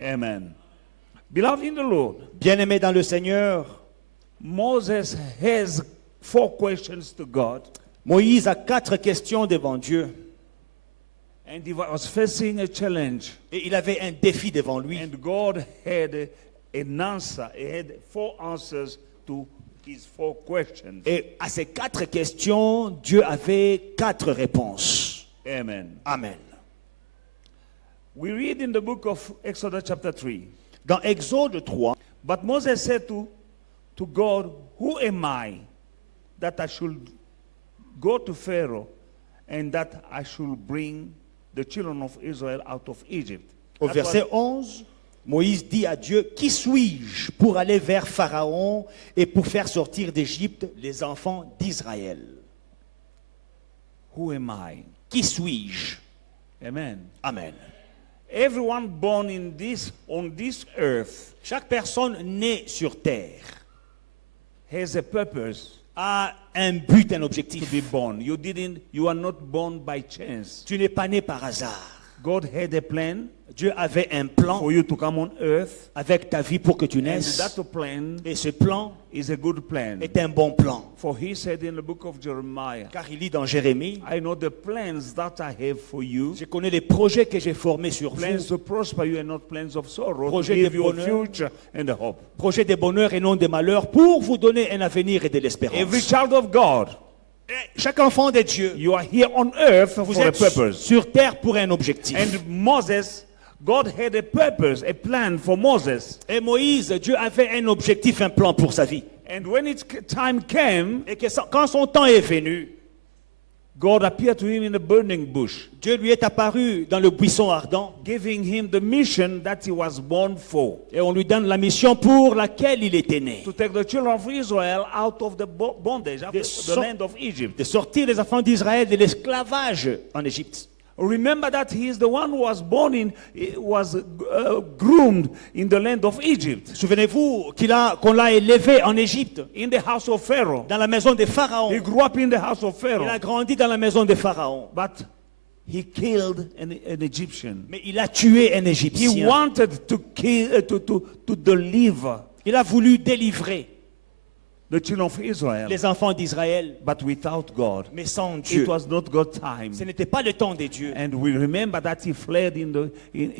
Amen. Beloved in the Lord, Bien-aimés dans le Seigneur, Moses has 4 questions to God, Moïse a 4 questions devant Dieu. and he was facing a challenge. Et il avait un défi devant lui. And God had an answer. He had 4 answers to his 4 questions. Et à ces 4 questions, Dieu avait 4 réponses. Amen. Amen. We read in the book of Exodus chapter 3. Dans Exode 3, But Moses said to God, who am I that I should go to Pharaoh and that I should bring the children of Israel out of Egypt? au That verset was- 11, Moïse dit à Dieu, qui suis-je pour aller vers Pharaon et pour faire sortir d'Égypte les enfants d'Israël? Who am I? Qui suis-je? Amen. Amen. Everyone born on this earth Chaque personne née sur terre has a purpose a un but, un to objectif. be born. You are not born by chance. Tu n'es pas né par hasard. God had a plan Dieu avait un plan for you to come on earth, avec ta vie pour que tu and naisses. that plan Et ce plan is a good plan. est un bon plan. For he said in the book of Jeremiah, Car il lit dans Jérémie, I know the plans that I have for you, je connais les projets que j'ai formés sur plans vous. to prosper you and not plans of sorrow, to Projet give de you a bonheur. future and a hope. Projets de bonheur et non de malheur pour vous donner un avenir et de l'espérance. Every child of God, Chaque enfant de Dieu, you are here on earth vous for a êtes purpose. sur terre pour un objectif. And Moses, God had a purpose, a plan for Moses. Et Moïse, Dieu avait un objectif, un plan pour sa vie. And when its time came, Et que quand son temps est venu, God appeared to him in a burning bush, Dieu lui est apparu dans le buisson ardent giving him the mission that he was born for, et on lui donne la mission pour laquelle il était né. to take the children of Israel out of the bondage, out of the land of Egypt. De sortir les enfants d'Israël de l'esclavage en Égypte. Remember that he is the one who was groomed in the land of Egypt, Souvenez-vous qu'on l'a élevé en Égypte, in the house of Pharaoh. dans la maison de Pharaon. He grew up in the house of Il a Pharaoh, grandi dans la maison de Pharaon. but he killed an Egyptian. Mais il a tué un He Égyptien. wanted to kill, to deliver Il a voulu délivrer the children of Israel, les enfants d'Israël, but without God. mais sans Dieu. It was not God's time. Ce n'était pas le temps de Dieu. And we remember that he fled in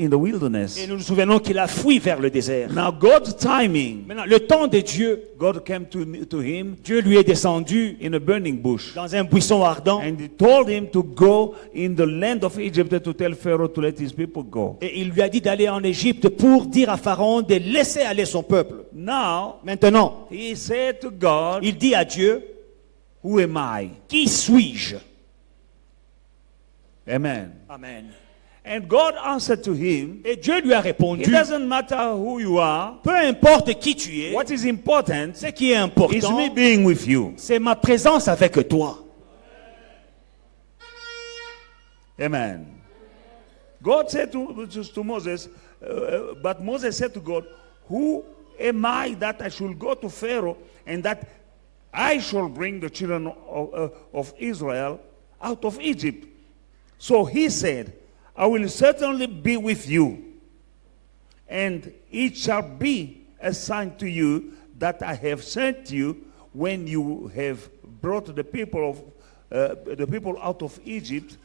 the wilderness. Et nous nous souvenons qu'il a fui vers le désert. Now God's timing, Maintenant, le temps de Dieu, God came to him Dieu lui est descendu in a burning bush. dans un buisson ardent And he told him to go in the land of Egypt to tell Pharaoh to let his people go. et il lui a dit d'aller en Égypte pour dire à Pharaon de laisser aller son peuple. Now, Maintenant, he said to God, il dit à Dieu, who am I? qui suis-je? Amen. Amen. And God answered to him, Et Dieu lui a it répondu, doesn't matter who you are. peu importe qui tu es, What is important ce qui est is important, me being with you. c'est ma présence avec toi. Amen. God said to Moses, but Moses said to God, who am I that I should go to Pharaoh and that I shall bring the children of Israel out of Egypt? So he said, I will certainly be with you, and it shall be a sign to you that I have sent you when you have brought the people out of Egypt.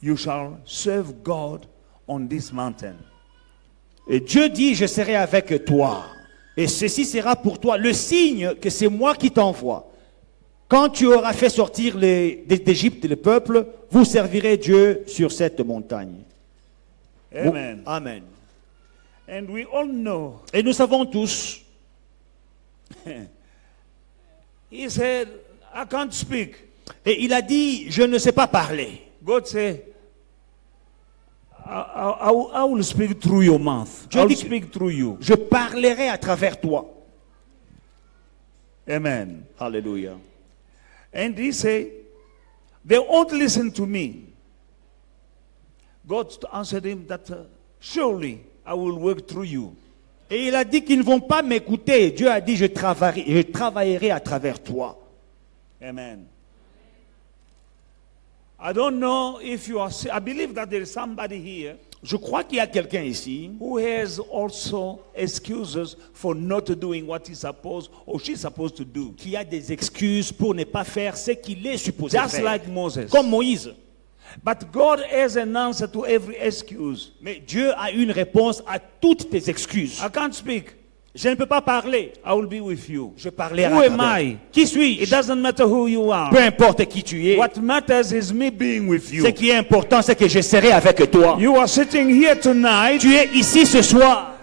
You shall serve God on this mountain. Et Dieu dit, je serai avec toi. Et ceci sera pour toi le signe que c'est moi qui t'envoie. Quand tu auras fait sortir d'Égypte le peuple, vous servirez Dieu sur cette montagne. Amen. Amen. And we all know, Et nous savons tous, he said, I can't speak. et il a dit, je ne sais pas parler. God said, I will speak through your mouth. Dieu I will dit que- speak through you. Je parlerai à travers toi. Amen. Alléluia. And he said, they won't listen to me. God answered him that surely I will work through you. Et il a dit qu'ils ne vont pas m'écouter. Dieu a dit, je travaillerai à travers toi. Amen. I don't know if you are, I believe that there is somebody here Je crois qu'il y a quelqu'un ici who has also excuses for not doing what he's supposed or she's supposed to do. qui a des excuses pour ne pas faire ce qu'il est supposé Just faire. like Moses. Comme Moïse. But God has an answer to every excuse. Mais Dieu a une réponse à toutes tes excuses. I can't speak. Je ne peux pas parler. I will be with you. Je parlerai Who à am travers. I? Qui It suis-je? doesn't matter who you are. Peu importe qui tu es. What matters is me being with Ce you. qui est important, c'est que je serai avec toi. You are sitting here tonight. Tu es ici ce soir.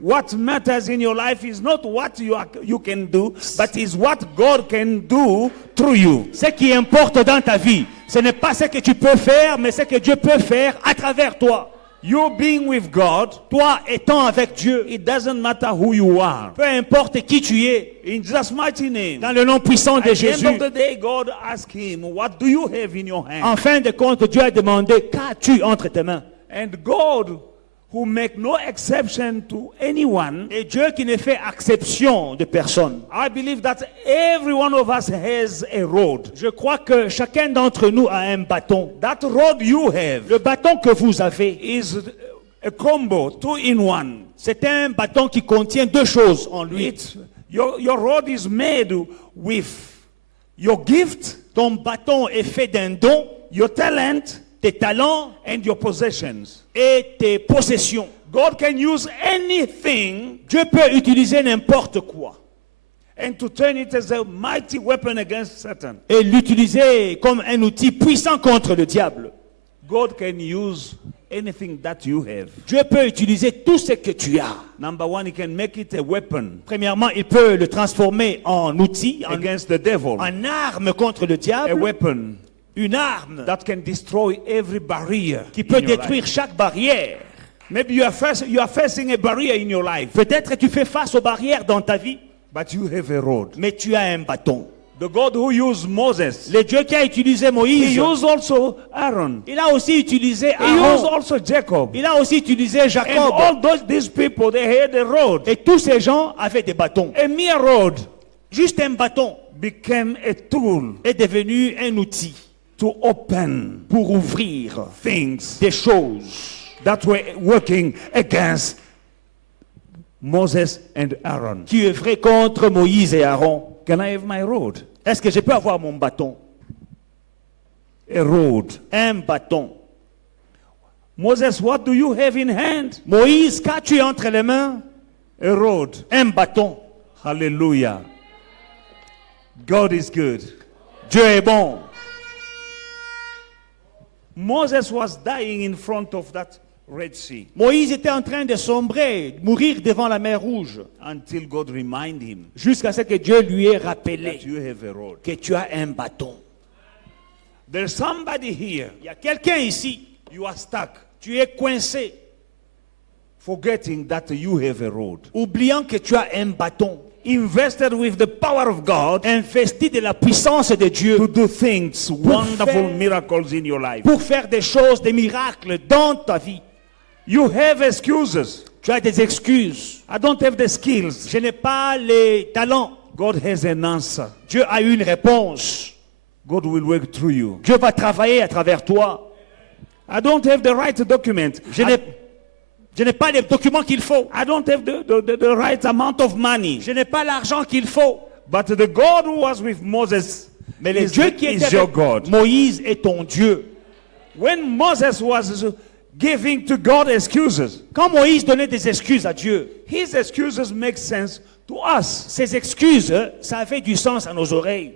What matters in your life is not what you can do, but is what God can do through you. Ce qui importe dans ta vie, ce n'est pas ce que tu peux faire, mais ce que Dieu peut faire à travers toi. You being with God, Toi étant avec Dieu, it doesn't matter who you are. peu importe qui tu es, In Jesus' mighty name. dans le nom puissant At de the end Jésus, of the day, God asked him, what do you have in your hand? en fin de compte, Dieu a demandé, qu'as-tu entre tes mains? And God, who make no exception to anyone, Et Dieu qui ne fait exception de personne. I believe that every one of us has a road. Je crois que chacun d'entre nous a un bâton. That road you have Le bâton que vous avez, is a combo, 2-in-1. c'est un bâton qui contient deux choses en lui. Your road is made with your gift, Ton bâton est fait d'un don, your talent, tes talents and your possessions. et tes possessions. God can use anything Dieu peut utiliser n'importe quoi and to turn it as a mighty weapon against Satan. et l'utiliser comme un outil puissant contre le diable. God can use anything that you have. Dieu peut utiliser tout ce que tu as. Number one, he can make it a weapon Premièrement, il peut le transformer en outil, against the devil. en arme contre le A diable, weapon une arme that can destroy every barrier qui in peut your détruire life. chaque barrière. Maybe you are facing a barrier in your life, Peut-être que tu fais face aux barrières dans ta vie, but you have a road. mais tu as un bâton. The God who used Moses, Le Dieu qui a utilisé he Moïse, used also Aaron. il a aussi utilisé He used Aaron, also Jacob. il a aussi utilisé And Jacob. all these people, they had a road. Et tous ces gens avaient des bâtons. A mere road Juste un bâton became a tool est devenu un outil to open pour ouvrir things des choses that were working against Moses and Aaron. qui œuvraient contre Moïse et Aaron. Can I have my road? Est-ce que je peux avoir mon bâton? A road. Un bâton. Moses, what do you have in hand? Moïse, qu'as-tu entre les mains? A road. Un bâton. Hallelujah. God is good. Dieu est bon. Moses was dying in front of that Red Sea Moïse était en train de sombrer, mourir devant la mer Rouge, until God reminded him jusqu'à ce que Dieu lui ait rappelé that you have a road. que tu as un bâton. There's somebody here. Il y a quelqu'un ici, You are stuck, tu es coincé, forgetting that you have a road. oubliant que tu as un bâton, Invested with the power of God investi de la puissance de Dieu to do things, wonderful faire- miracles in your life. pour faire des choses, des miracles dans ta vie. You have excuses. Tu as des excuses. I don't have the skills. Je n'ai pas les talents. God has an answer. Dieu a une réponse. God will work through you. Dieu va travailler à travers toi. I don't have the right document. Je n'ai pas les documents qu'il faut. I don't have the right amount of money. Je n'ai pas l'argent qu'il faut. But the God who was with Moses Mais le is, Dieu qui is était your avec God. Moïse est ton Dieu. When Moses was giving to God excuses, Quand Moïse donnait des excuses à Dieu, his excuses make sense to us. ces excuses, ça avait du sens à nos oreilles.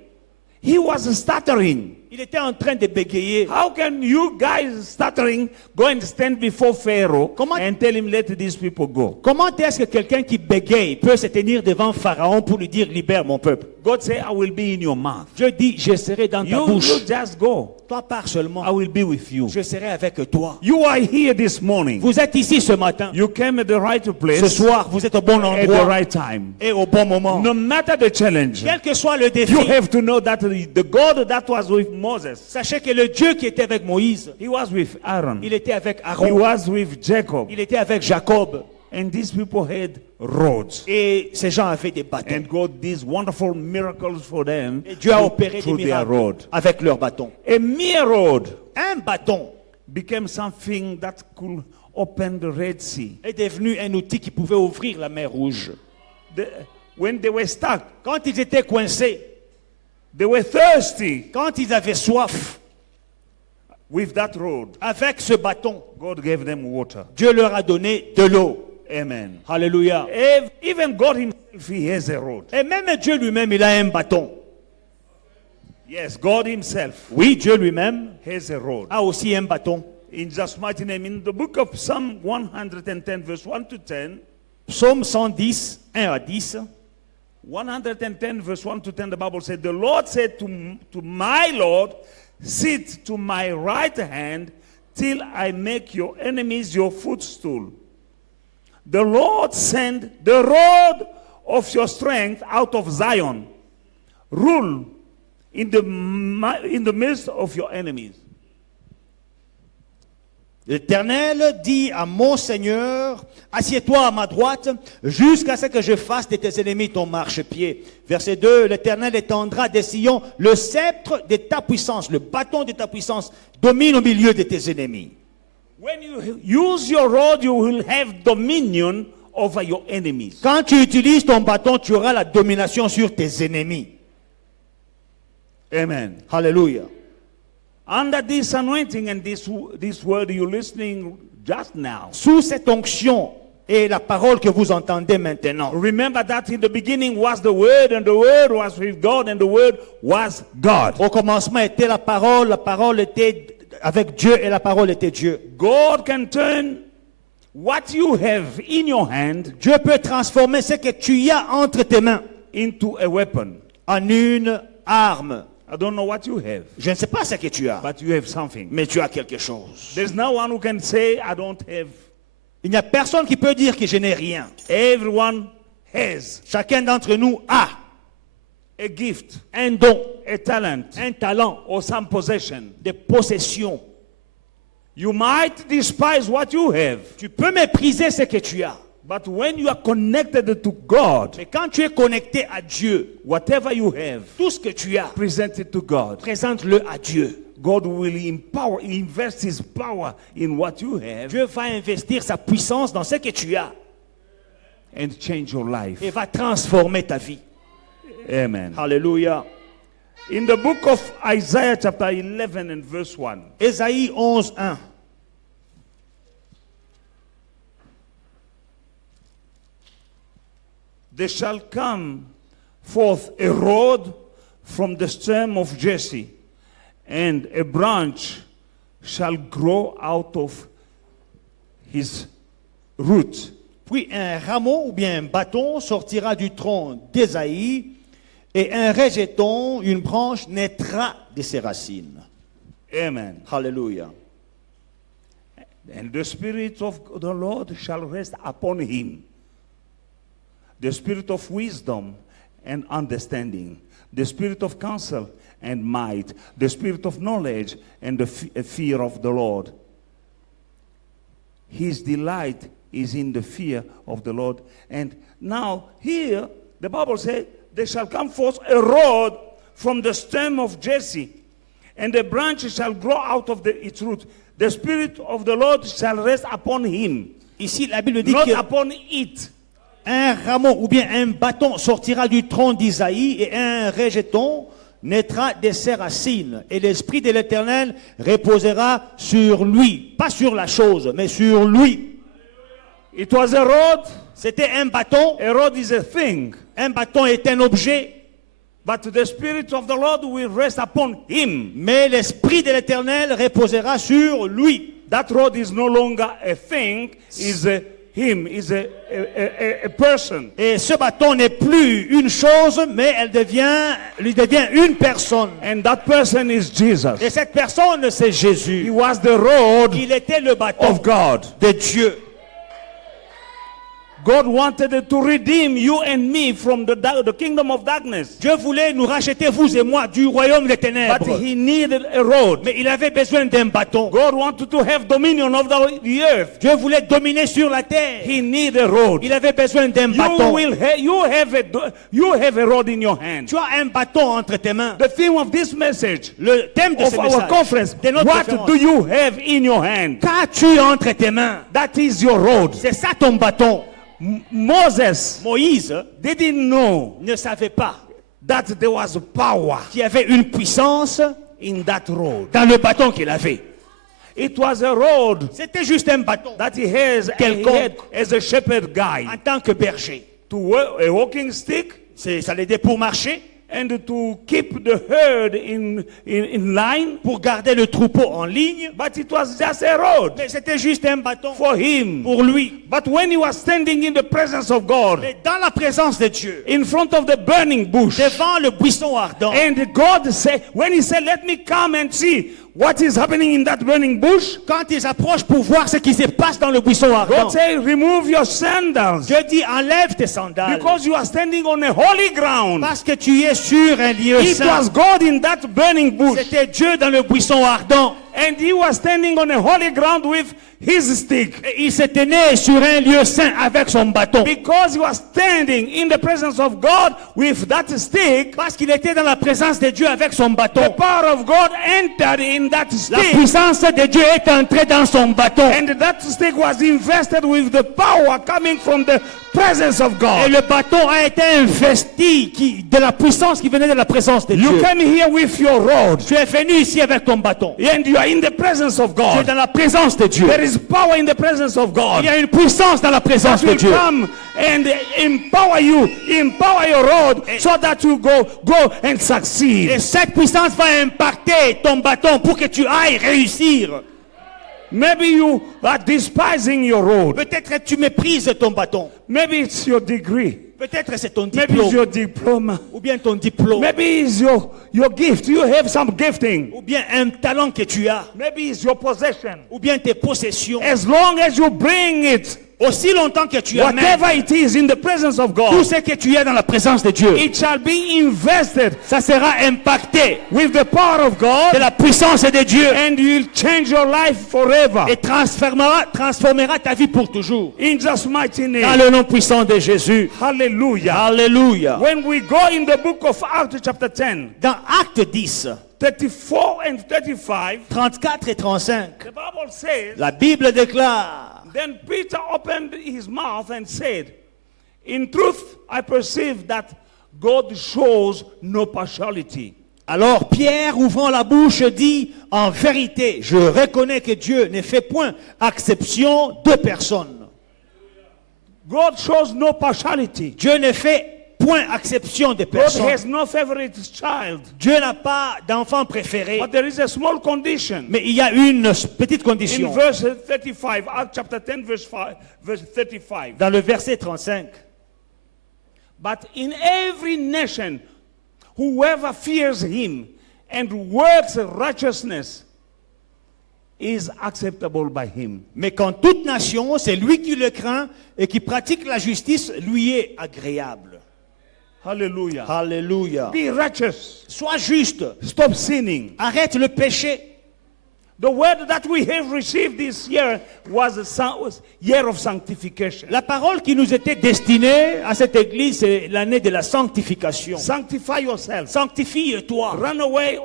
He was stuttering. Il était en train de bégayer. How can you guys stuttering go and stand before Pharaoh Comment- and tell him, let these people go? Comment est-ce que quelqu'un qui bégaye peut se tenir devant Pharaon pour lui dire libère mon peuple? God said, I will be in your mouth. Dieu dit, je serai dans ta You bouche. just go. Toi pars seulement. I will be with you. Je serai avec toi. You are here this morning. Vous êtes ici ce matin. You came at the right Ce place soir, vous êtes au bon at the endroit right time. et au bon moment. No matter the challenge, Quel que soit le défi, you have to know that the God that was with Moses, sachez que le Dieu qui était avec Moïse, he was with Aaron. il était avec He Aaron, was with Jacob. il était avec Jacob. And these people had roads. Et ces gens avaient des bâtons. And God did wonderful miracles for them Et Dieu a opéré des through their road. miracles avec leurs bâtons. A mere road Un bâton became something that could open the Red Sea. est devenu un outil qui pouvait ouvrir la mer Rouge. When they were stuck, Quand ils étaient coincés, they were thirsty. quand ils avaient soif, With that rod, avec ce bâton, God gave them water. Dieu leur a donné de l'eau. Amen. Alléluia. Even God himself, he has a rod. Et même Dieu lui-même, il a un bâton. Yes, God himself Oui, Dieu lui-même has a rod. a aussi un bâton. In Jesus' mighty name, in the book of Psalm 110, verse 1 to 10, Psaume 110, 1 à 10. 110, verse 1 to 10, the Bible said, the Lord said to my Lord, sit to my right hand till I make your enemies your footstool. The Lord send the rod of your strength out of Zion. Rule in the midst of your enemies. L'Éternel dit à mon Seigneur, assieds-toi à ma droite jusqu'à ce que je fasse de tes ennemis ton marchepied. Verset 2, l'Éternel étendra des sillons, le sceptre de ta puissance, le bâton de ta puissance domine au milieu de tes ennemis. When you use your rod, you will have dominion over your enemies. Quand tu utilises ton bâton, tu auras la domination sur tes ennemis. Amen. Alléluia. Under this anointing and this word you're listening just now. Sous cette onction et la parole que vous entendez maintenant. Remember that in the beginning was the Word, and the Word was with God, and the Word was God. Au commencement était la parole était avec Dieu et la parole était Dieu. God can turn what you have in your hand Dieu peut transformer ce que tu as entre tes mains into a weapon. en une arme. I don't know what you have, Je ne sais pas ce que tu as, but you have something. mais tu as quelque chose. There's no one who can say, I don't have. Il n'y a personne qui peut dire que je n'ai rien. Everyone has Chacun d'entre nous a a gift, un don, a talent, un talent, or some possession. des possessions. You might despise what you have, Tu peux mépriser ce que tu as. but when you are connected to God, Mais quand tu es connecté à Dieu, whatever you have, tout ce que tu as, present it to God. présente-le à Dieu. God will invest his power in what you have Dieu va investir sa puissance dans ce que tu as and change your life. et va transformer ta vie. Amen. Alléluia. In the book of Isaiah chapter 11 and verse 1, Ésaïe 11, 1. there shall come forth a rod from the stem of Jesse, and a branch shall grow out of his root. Puis un rameau ou bien un bâton sortira du tronc d'Ésaïe, et un rejeton, une branche, naîtra de ses racines. Amen. Alléluia. And the Spirit of the Lord shall rest upon him, the Spirit of wisdom and understanding, the Spirit of counsel and might, the Spirit of knowledge and the fear of the Lord. His delight is in the fear of the Lord. And now here, the Bible says, there shall come forth a rod from the stem of Jesse, and the branch shall grow out of its root. The Spirit of the Lord shall rest upon him, Ici, la Bible dit not que upon it. un rameau ou bien un bâton sortira du tronc d'Isaïe et un rejeton naîtra de ses racines. Et l'Esprit de l'Éternel reposera sur lui. Pas sur la chose, mais sur lui. It was a rod. C'était un bâton. A rod is a thing. Un bâton est un objet. But the Spirit of the Lord will rest upon him. Mais l'Esprit de l'Éternel reposera sur lui. That rod is no longer a thing, is a him, is a person. Et ce bâton n'est plus une chose, mais il devient une personne. And that person is Jesus. Et cette personne, c'est He Jésus. was the rod Il était le bâton of God. de Dieu. God wanted to redeem you and me from the kingdom of darkness. Dieu voulait nous racheter, vous et moi, du royaume des But ténèbres. he needed a road. Mais il avait besoin d'un bâton. God wanted to have dominion of the earth. Dieu voulait dominer sur la terre. He needed a road. Il avait besoin d'un You bâton. you have a rod in your hand. Tu as un bâton entre tes mains. The theme of this message, Le thème de of ce our message, conference, de notre what conférence. do you have in your hand? Qu'as-tu entre tes mains? That is your road. C'est ça ton bâton. Moses Moïse didn't know ne savait pas that there was power qu'il y avait une puissance in that road. dans le bâton qu'il avait. It was a road C'était juste un bâton that he had as a shepherd guide. en tant que berger. A walking stick Ça l'aidait pour marcher, and to keep the herd in line. pour garder le troupeau en ligne. But it was just a road Mais c'était juste un bâton for him. pour lui. But when he was standing in the presence of God, Mais dans la présence de Dieu, in front of the burning bush, devant le buisson ardent, and God said, when he said, let me come and see what is happening in that burning bush, quand ils approchent pour voir ce qui se passe dans le buisson ardent, God said, remove your sandals Dieu dit enlève tes sandales because you are standing on a holy ground. parce que tu es sur un lieu It saint. was God in that burning bush, C'était Dieu dans le buisson ardent. and he was standing on a holy ground with his stick. Et il se tenait sur un lieu saint avec son bâton. Because he was standing in the presence of God with that stick, Parce qu'il était dans la présence de Dieu avec son the bâton. power of God entered in that La stick, puissance de Dieu est entrée dans son bâton. and that stick was invested with the power coming from the presence of Et God. le bâton a été investi de la puissance qui venait de la présence de You Dieu. came here with your rod, Tu es venu ici avec ton bâton. and you are in the presence of Tu es God. dans la présence de Dieu. There is power in the presence of Il God. y a une puissance dans la présence That de will Dieu. come and empower you, empower your rod, so that you go and succeed. Et cette puissance va impacter ton bâton pour que tu ailles réussir. Maybe you are despising your road. Peut-être que tu méprises ton bâton. Maybe it's your degree. Peut-être c'est ton Maybe it's diplôme. your diploma. Ou bien ton diplôme. Maybe it's your gift. You have some gifting. Ou bien un talent que tu as. Maybe it's your possession. Ou bien tes possessions. As long as you bring it, Aussi longtemps que tu amènes whatever it is in the presence of tout God, ce que tu as dans la présence de Dieu, it shall be invested ça sera impacté with the power of de God, la puissance de Dieu and you'll change your life forever. et transformera ta vie pour toujours. In Jesus' mighty Dans name. le nom puissant de Jésus. Hallelujah. Alléluia. When we go in the book of Acts chapter 10, Dans Acte 10, 34 and 35, 34 et 35, the Bible says, la Bible déclare, then Peter opened his mouth and said, in truth, I perceive that God shows no partiality. alors Pierre, ouvrant la bouche, dit, en vérité, je reconnais que Dieu ne fait point exception de personne. God shows no partiality. Dieu ne fait point exception de God personne. has no favorite child. Dieu n'a pas d'enfant préféré. But there is a small condition. Mais il y a une petite In condition. verse 35, Acts chapter 10, verse 35. Dans le verset 35. But in every nation, whoever fears him and works righteousness is acceptable by him. Mais qu'en toute nation, c'est lui qui le craint et qui pratique la justice, lui est agréable. Hallelujah. Alléluia. Be righteous. Sois juste. Stop sinning. Arrête le péché. The word that we have received this year was a year of sanctification. La parole qui nous était destinée à cette église, c'est l'année de la sanctification. Sanctify yourself. Sanctifie-toi. Run away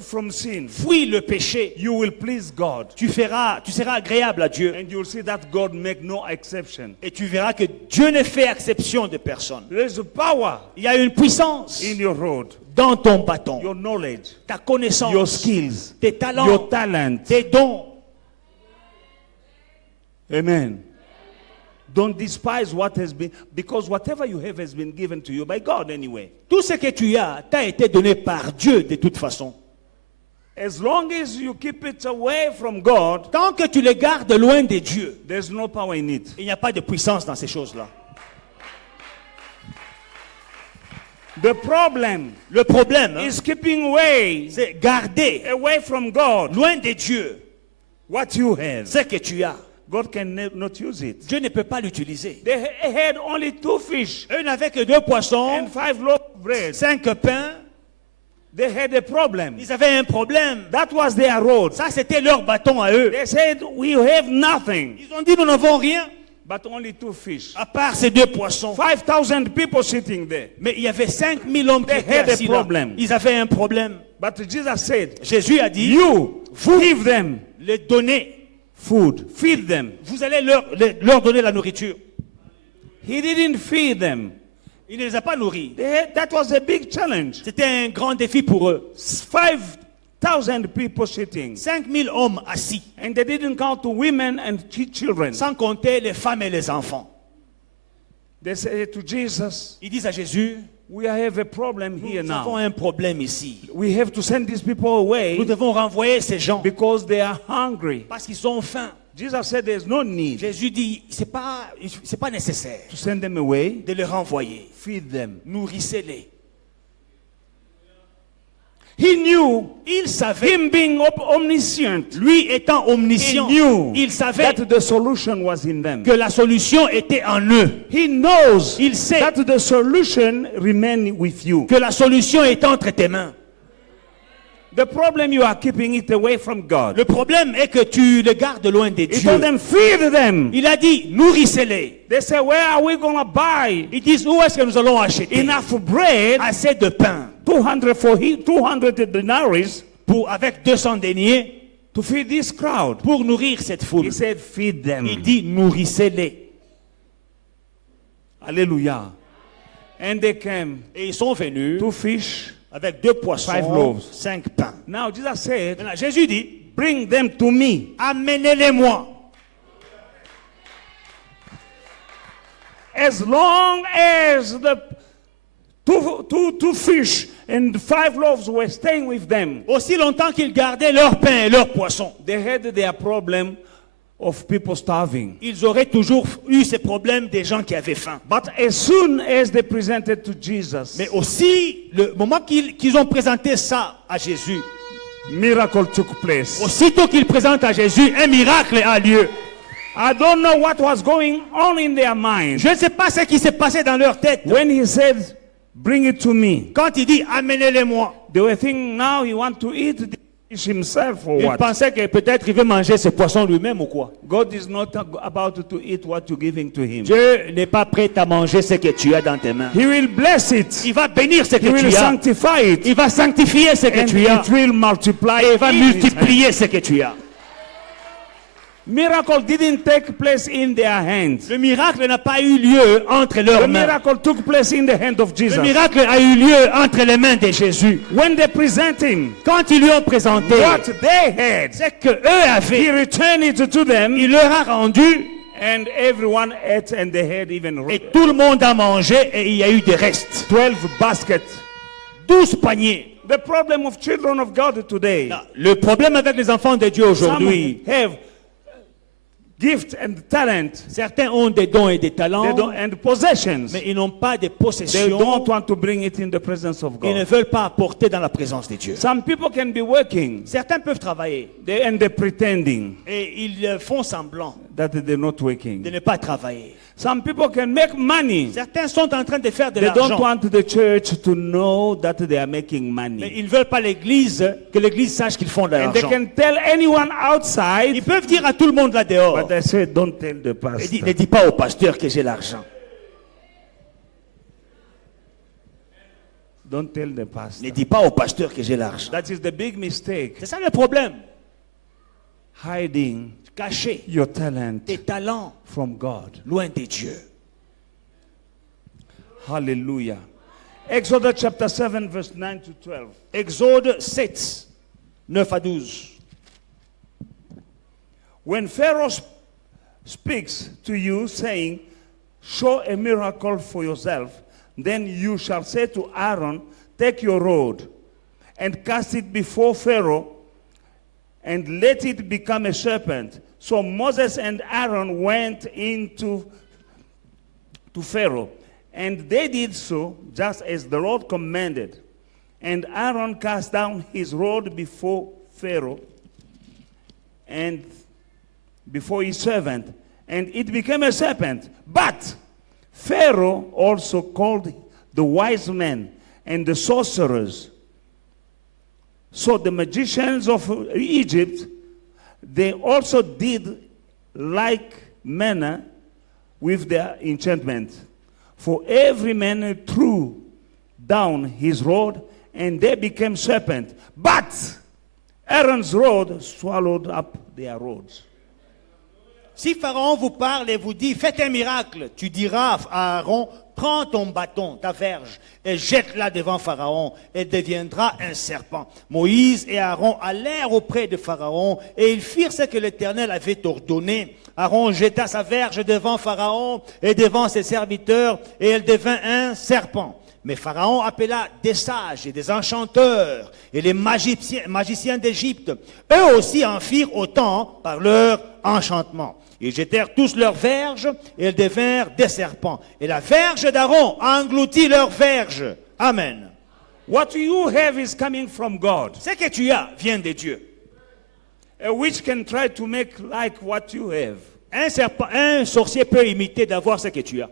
from sin. Fuis le péché. You will please God. Tu seras agréable à Dieu. And you'll see that God make no exception. Et tu verras que Dieu ne fait exception de personne. There's a power Il y a une puissance in your road. dans ton bâton. Your knowledge, Ta connaissance, your skills, tes talents, your talent. tes dons. Amen. Don't despise what has been, because whatever you have has been given to you by God anyway. Tout ce que tu as t'a été donné par Dieu de toute façon. As long as you keep it away from God, Tant que tu le gardes loin de Dieu, there's no power in it. il n'y a pas de puissance dans ces choses-là. The problem Le problème, is keeping away c'est garder from God loin de Dieu what you have. ce que tu as. God can not use it. Dieu ne peut pas l'utiliser. They had only 2 fish Eux n'avaient que 2 poissons, and 5 loaves of bread. 5 pains. They had a problem. Ils avaient un problème. That was their road. Ça, c'était leur bâton à eux. They said, we have nothing Ils ont dit, nous n'avons rien, but only 2 fish. à part ces 2 poissons. 5,000 people sitting there. Mais il y avait 5000 hommes qui They étaient had a assis là. problem. Ils avaient un problème. But Jesus said, Jésus a dit, you give them les donner, food, feed them. vous allez leur donner la nourriture. He didn't feed them. Il ne les a pas nourris. That was a big challenge. C'était un grand défi pour eux. 5,000 people sitting. 5000 hommes assis, And they didn't count the women and children. sans compter les femmes et les enfants. They said to Jesus, Ils disent à Jésus, we have a problem here nous avons now. un problème ici. We have to send these people away Nous devons renvoyer ces gens because they are hungry. parce qu'ils ont faim. Jesus said there's no need Jésus dit, c'est pas nécessaire to send them away. de les renvoyer. Feed them. Nourrissez-les. He knew, Il savait, him being omniscient, lui étant he omniscient, knew il savait that the solution was in them. que la solution était en eux. He knows Il sait that the solution remains with you. que la solution est entre tes mains. The problem you are keeping it away from God. Le problème est que tu le gardes loin de He Dieu. told them, feed them. Il a dit, nourrissez-les. They say, where are we going to buy Ils disent, où est-ce que nous allons acheter enough bread? assez de pain 200 denarii avec 200 deniers to feed this crowd. pour nourrir cette foule? He said, feed them. Il dit, nourrissez-les. Hallelujah. And they came, Et ils sont venus 2 fish. avec 2 poissons, 5 loaves. 5 pains. Now Jesus said, Maintenant, Jésus dit, bring them to me. amenez-les-moi. As long as the two fish and 5 loaves were staying with them, Aussi longtemps qu'ils gardaient leur pain et leurs poissons, they had their problem of people starving. ils auraient toujours eu ces problèmes des gens qui avaient faim. But as soon as they presented to Jesus, Mais aussi, le moment qu'ils ont présenté ça à Jésus, miracle took place. aussitôt qu'ils présentent à Jésus, un miracle a lieu. I don't know what was going on in their mind. Je ne sais pas ce qui s'est passé dans leur tête. When he said, bring it to me, Quand il dit, amenez-les-moi, they were thinking now he want to eat the fish himself or ils what? pensaient que peut-être il veut manger ce poisson lui-même ou quoi. God is not about to eat what you're giving to him. Dieu n'est pas prêt à manger ce que tu as dans tes mains. He will bless it. Il va bénir ce He que will tu as. sanctify it. Il va sanctifier ce que And tu as. it will multiply. Et il va in his hand. multiplier ce que tu as. Miracle didn't take place in their hands. Le miracle n'a pas eu lieu entre leurs The mains. miracle took place in the hand of Le Jesus. miracle a eu lieu entre les mains de Jésus. When they present him, Quand ils lui ont présenté what they had, ce que eux he avaient, returned it to them, il leur a rendu and everyone ate, and they had even et tout le monde a mangé et il y a eu des restes. 12 baskets. 12 paniers. The problem of children of God today, Le problème avec les enfants de Dieu some aujourd'hui, have gift and talent certains ont des dons et des talents, and possessions. mais ils n'ont pas de They possession. don't want to bring it in the presence of Ils ne God. veulent pas apporter dans la présence de Dieu. Some people can be working Certains peuvent travailler and they're pretending et ils font semblant that they're not de working. ne pas travailler. Some people can make money. Certains sont en train de faire de They don't l'argent, want the church to know that they are making mais money. ils ne veulent pas que l'église sache qu'ils font de And they l'argent. can tell anyone Ils outside, peuvent dire à tout le monde là dehors, but they say, don't tell the ne pastor. dis pas au pasteur que j'ai l'argent. Don't tell the Ne pastor. dis pas au pasteur que j'ai l'argent. That is the big mistake. C'est ça le problème. Hiding Cacher your talent tes talents from God. loin de Dieu. Hallelujah. Exodus chapter 7, verse 9 to 12. Exode 7, 9 à 12. When Pharaoh speaks to you, saying, show a miracle for yourself, then you shall say to Aaron, take your rod and cast it before Pharaoh, and let it become a serpent. So Moses and Aaron went into Pharaoh, and they did so just as the Lord commanded. And Aaron cast down his rod before Pharaoh, and before his servant, and it became a serpent. But Pharaoh also called the wise men and the sorcerers. So the magicians of Egypt, they also did like manner with their enchantment. For every man threw down his rod, and they became serpent. But Aaron's rod swallowed up their rods. Si Pharaon vous parle et vous dit, faites un miracle, tu diras à Aaron, prends ton bâton, ta verge, et jette-la devant Pharaon, et deviendra un serpent. Moïse et Aaron allèrent auprès de Pharaon, et ils firent ce que l'Éternel avait ordonné. Aaron jeta sa verge devant Pharaon et devant ses serviteurs, et elle devint un serpent. Mais Pharaon appela des sages et des enchanteurs et les magiciens d'Égypte. Eux aussi en firent autant par leur enchantement. Ils jetèrent tous leurs verges et elles devinrent des serpents. Et la verge d'Aaron engloutit leurs verges. Amen. What you have is coming from God. Ce que tu as vient de Dieu. A witch can try to make like what you have. Un sorcier peut imiter d'avoir ce que tu as.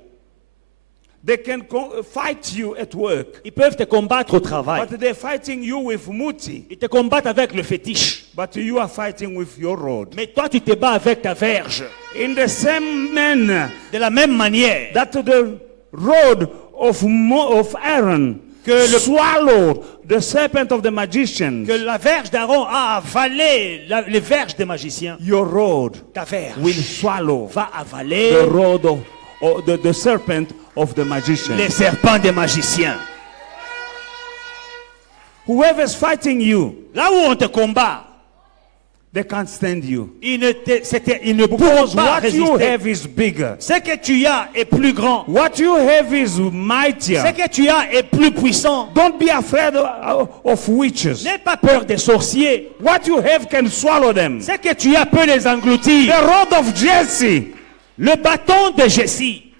They can fight you at work. Ils peuvent te combattre au travail. But they're fighting you with muti. Ils te combattent avec le fétiche. But you are fighting with your rod. Mais toi, tu te bats avec ta verge. In the same manner, De la même manière that the rod of Aaron swallowed the serpent of the magicians, que la verge d'Aaron a avalé les verges des magiciens, your rod ta verge will swallow va avaler the rod of the serpent of the magician. les serpents des magiciens. Whoever's fighting you, Là où on te combat, they can't stand you. ils ne pourront Because pas what you résister. have is bigger. Ce que tu as est plus grand. What you have is Ce mightier. que tu as est plus puissant. Don't be afraid of witches. N'aie pas peur des sorciers. What you have can swallow them. Ce que tu as peut les engloutir. The rod of Jesse, Le bâton de Jessie,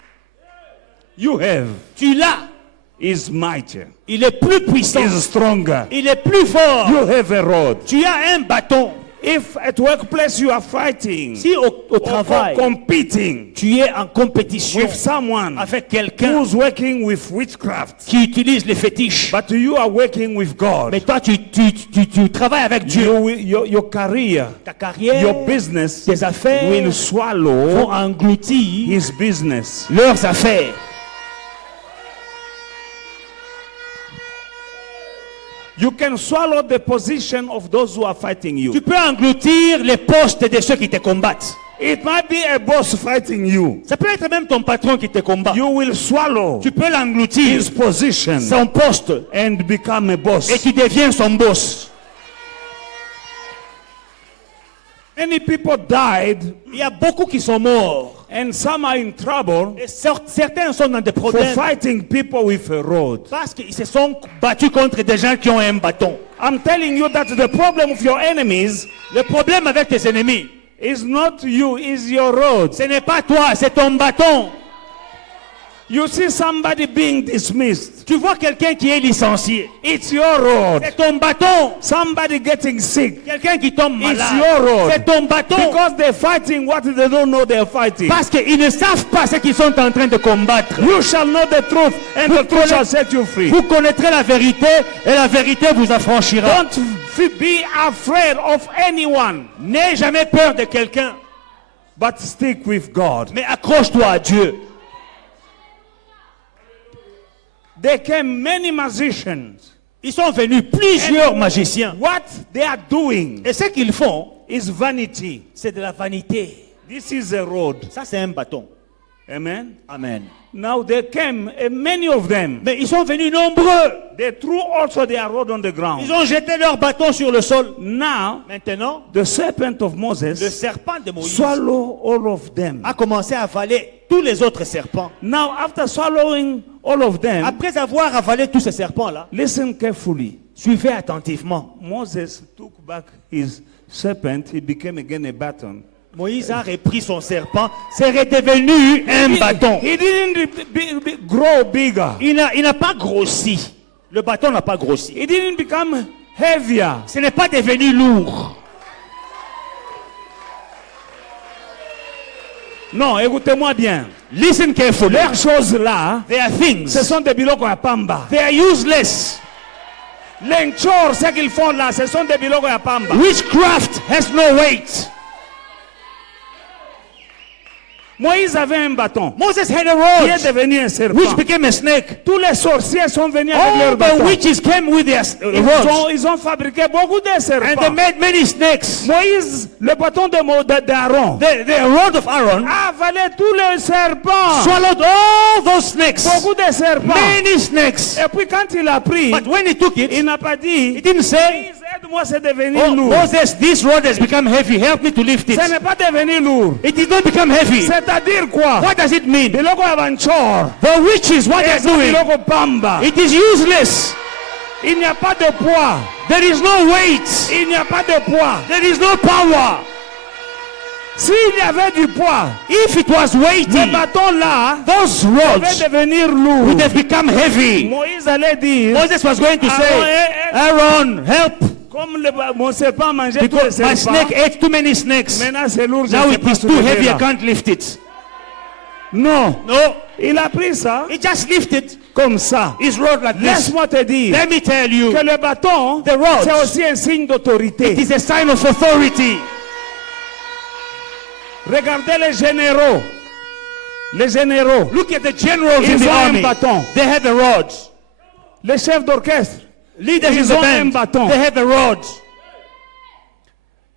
you have, tu l'as. is mightier, Il est plus puissant. is stronger. Il est plus fort. You have a rod. Tu as un bâton. If at workplace you are fighting Si au or travail, competing tu es en compétition with someone avec quelqu'un who's working with witchcraft, qui utilise les fétiches, but you are working with God, mais toi tu travailles avec Dieu, your career, ta carrière, your business tes affaires will vont swallow engloutir his business. leurs affaires. You can swallow the position of those who are fighting Tu you. peux engloutir les postes de ceux qui te combattent. It might be a boss fighting you. Ça peut être même ton patron qui te combat. You will swallow Tu peux l'engloutir, his position son poste, and become a boss. et tu deviens son boss. Many people died Il y a beaucoup qui sont morts. and some are in trouble Et certains sont dans des for problèmes fighting people with a rod. parce qu'ils se sont battus contre des gens qui ont un bâton. I'm telling you that the problem of your enemies Le problème avec tes ennemis, is not you, is your rod. ce n'est pas toi, c'est ton bâton. You see somebody being dismissed. Tu vois quelqu'un qui est licencié. It's your rod. C'est ton bâton. Somebody getting sick. Quelqu'un qui tombe It's malade. your rod. C'est ton bâton. Because they're fighting what they don't know they're fighting. Parce qu'ils ne savent pas ce qu'ils sont en train de combattre. You shall know the truth and the truth shall set you free. Vous connaîtrez la vérité et la vérité vous affranchira. Don't be afraid of anyone, N'aie jamais peur de quelqu'un, but stick with God. mais accroche-toi à Dieu. There came many musicians. Ils sont venus plusieurs magiciens. What they are doing Et ce qu'ils font, is vanity. c'est de la vanité. This is a road. Ça, c'est un bâton. Amen. Amen. Now there came many of them. Mais ils sont venus nombreux. They threw also their rod on the ground. Ils ont jeté leur bâton sur le sol. Now Maintenant, the serpent of le Moses serpent de Moïse swallow all of them. a commencé à avaler tous les autres serpents. Now after swallowing all of them, Après avoir avalé tous ces serpents-là, listen carefully. suivez attentivement. Moses took back his serpent. It became again a baton. Moïse a repris son serpent, c'est redevenu un bâton. He didn't grow bigger. Il n'a pas grossi. Le bâton n'a pas grossi. It didn't become heavier. Ce n'est pas devenu lourd. Non, écoutez-moi bien. Listen carefully. Leurs choses-là, There are things. ce sont des biloko ya pamba. They are useless. Les nchor, ce qu'ils font là, ce sont des biloko ya pamba. Witchcraft has no weight. Moïse avait un bâton Moses had a qui est rod devenu un serpent. which became a snake. Tous les sorciers sont venus avec All leur the bâton. witches came with their rods. Ils ont fabriqué beaucoup de And they serpents. made many snakes. Moïse, le bâton d'Aaron, The rod of Aaron a avalé tous les serpents. swallowed all those snakes. Beaucoup de serpents. Many snakes. Et puis quand il a pris, But when he took il it, n'a pas dit, he didn't say, Moïse, aide-moi, c'est devenu "Oh, lourd. Moses, this rod has become heavy. Help me to lift it." Ce n'est pas devenu lourd. It did not become heavy. C'est-à-dire quoi? What does it mean? Biloko ya banchor. The witches, what they're Et doing, biloko pamba. it is useless. Il n'y a pas de poids. There is no weight. Il n'y a pas de poids. There is no power. S'il y avait du poids, If it was ce weighty, bâton-là those devait rods devenir lourd. would have become heavy. Moïse allait dire, Moses was going to say, Aaron, help. comme mon serpent mangeait tous les Because my serpents, snake ate too many snakes. maintenant c'est lourd, je Now ne sais it pas is ce too que heavy, je I fais là. can't lift it. Non, No, il a pris ça he just lifted comme ça. his rod like this. Laisse-moi te dire Let me tell you, que le bâton, The rods. c'est aussi un signe d'autorité. it is a sign of authority. Regardez les généraux. Les généraux, Look at the generals in ils the ont un army. bâton. They have a rod. Les chefs d'orchestre, Leaders in ils the ont un band, bâton. they have a rod.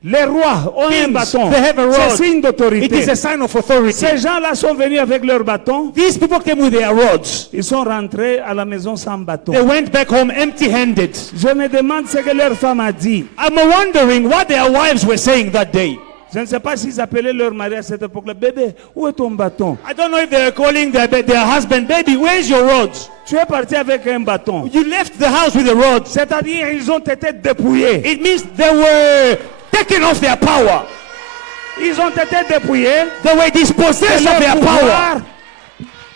Les rois ont un Kings, bâton. they have a rod. C'est signe It d'autorité. is a sign of authority. Ces gens-là sont venus avec leur bâton. These people came with their rods. Ils sont rentrés à la maison sans bâton. They went back home empty-handed. Je me demande ce que leur femme a dit. I'm wondering what their wives were saying that day. Je ne sais pas s'ils appelaient leur mari à cette époque-là. Bébé, où est ton bâton? I don't know if they were calling their husband, baby, where's your rods? Tu es parti avec un bâton. You left the house with the rods. C'est-à-dire ils ont été dépouillés. It means they were taken off their power. Ils ont été dépouillés They were dispossessed de of their leur power pouvoir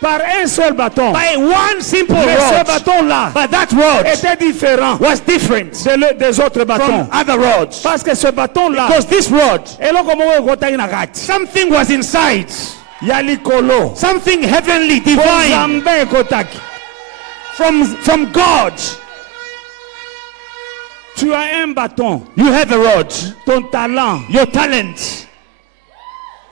par un seul bâton. by one simple Mais ce rod. bâton-là But that rod était différent was different des autres bâtons. from other rods. Parce que ce bâton-là, Because this rod, something was inside. Yalikolo. Something heavenly, divine, from God. Tu as un bâton, You have a rod. ton talent. Your talent.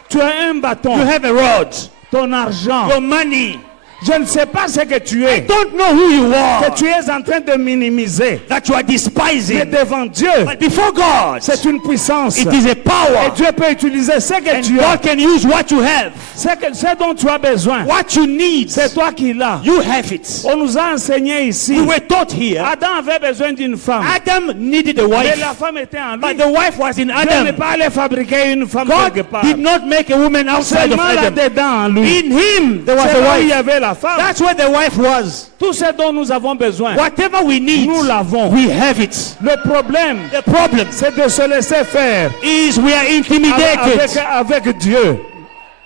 Tu as un bâton, You have a rod. ton argent. Your money. Je ne sais pas ce que tu es, Don't know who you que are. tu es en train de minimiser. That you are Mais despising. devant Dieu, But before God, c'est une puissance. it is a Et power. Dieu peut utiliser ce que And tu as, God can use what you have. ce dont tu as besoin. What you need, C'est toi qui l'as. you have it. On nous a enseigné ici. We were taught here. Adam avait besoin d'une femme. Adam needed a Mais wife. la femme était en lui. But the wife was in Dieu n'est Adam. pas allé fabriquer une femme quelque God part. did not make a woman outside of Seulement Adam. là-dedans en lui. In him, there was C'est a là où il y wife. avait la femme. That's where the wife was. Tout ce dont nous avons besoin, Whatever we need, nous l'avons. we have it. Le problème, The problem c'est de se laisser faire is we are avec, intimidated. avec Dieu.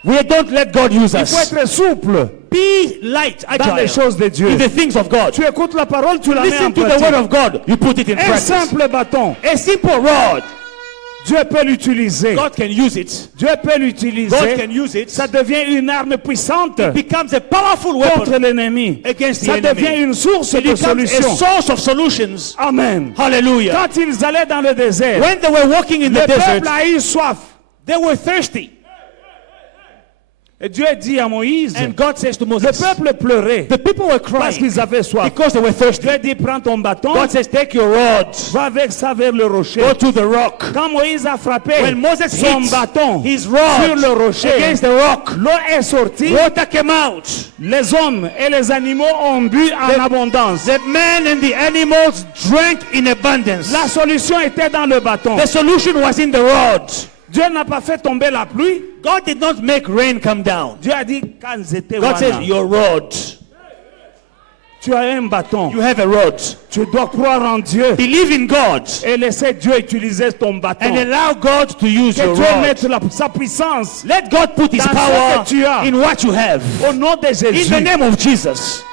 We don't let God use Il faut us. être souple Be light, dans les agile choses de Dieu. in the things of God. Tu écoutes la parole, tu la mets en Listen to the pratique. word of God. You put it in Un practice. simple bâton, A simple rod. Dieu peut l'utiliser. God can use it. Dieu peut God l'utiliser. can use it. Ça devient une arme puissante Becomes a powerful contre weapon l'ennemi. against the Ça devient enemy. une source It de becomes a solution. source of solutions. Amen. Hallelujah. Quand ils allaient dans le désert, When they were walking in le the desert, peuple a eu soif. they were thirsty. Et Dieu dit à Moïse, And God says to le Moses, peuple pleurait the people were parce crying qu'ils avaient soif. because they were thirsty. Dieu dit, prends ton bâton, God says, take your rod, va avec ça vers le rocher. go to the rock. Quand Moïse a frappé When Moses son hit bâton his sur rod le rocher, against the rock, l'eau est sortie, water came out. les hommes et les animaux ont bu en abondance. The man and the animals drank in abundance. La solution était dans le bâton. The solution was in the rod. Dieu n'a pas fait tomber la pluie. God did not make rain come down. Dieu a dit, quand j'étais God says, wana, your rod. tu as un bâton. You have a rod. Tu dois croire en Dieu Believe in God et laisser Dieu utiliser ton bâton. and allow God to use Que your Dieu rod. mette sa puissance Let God put His dans ce power que tu as. in what you have. Au nom de In Jésus. the name of Jesus.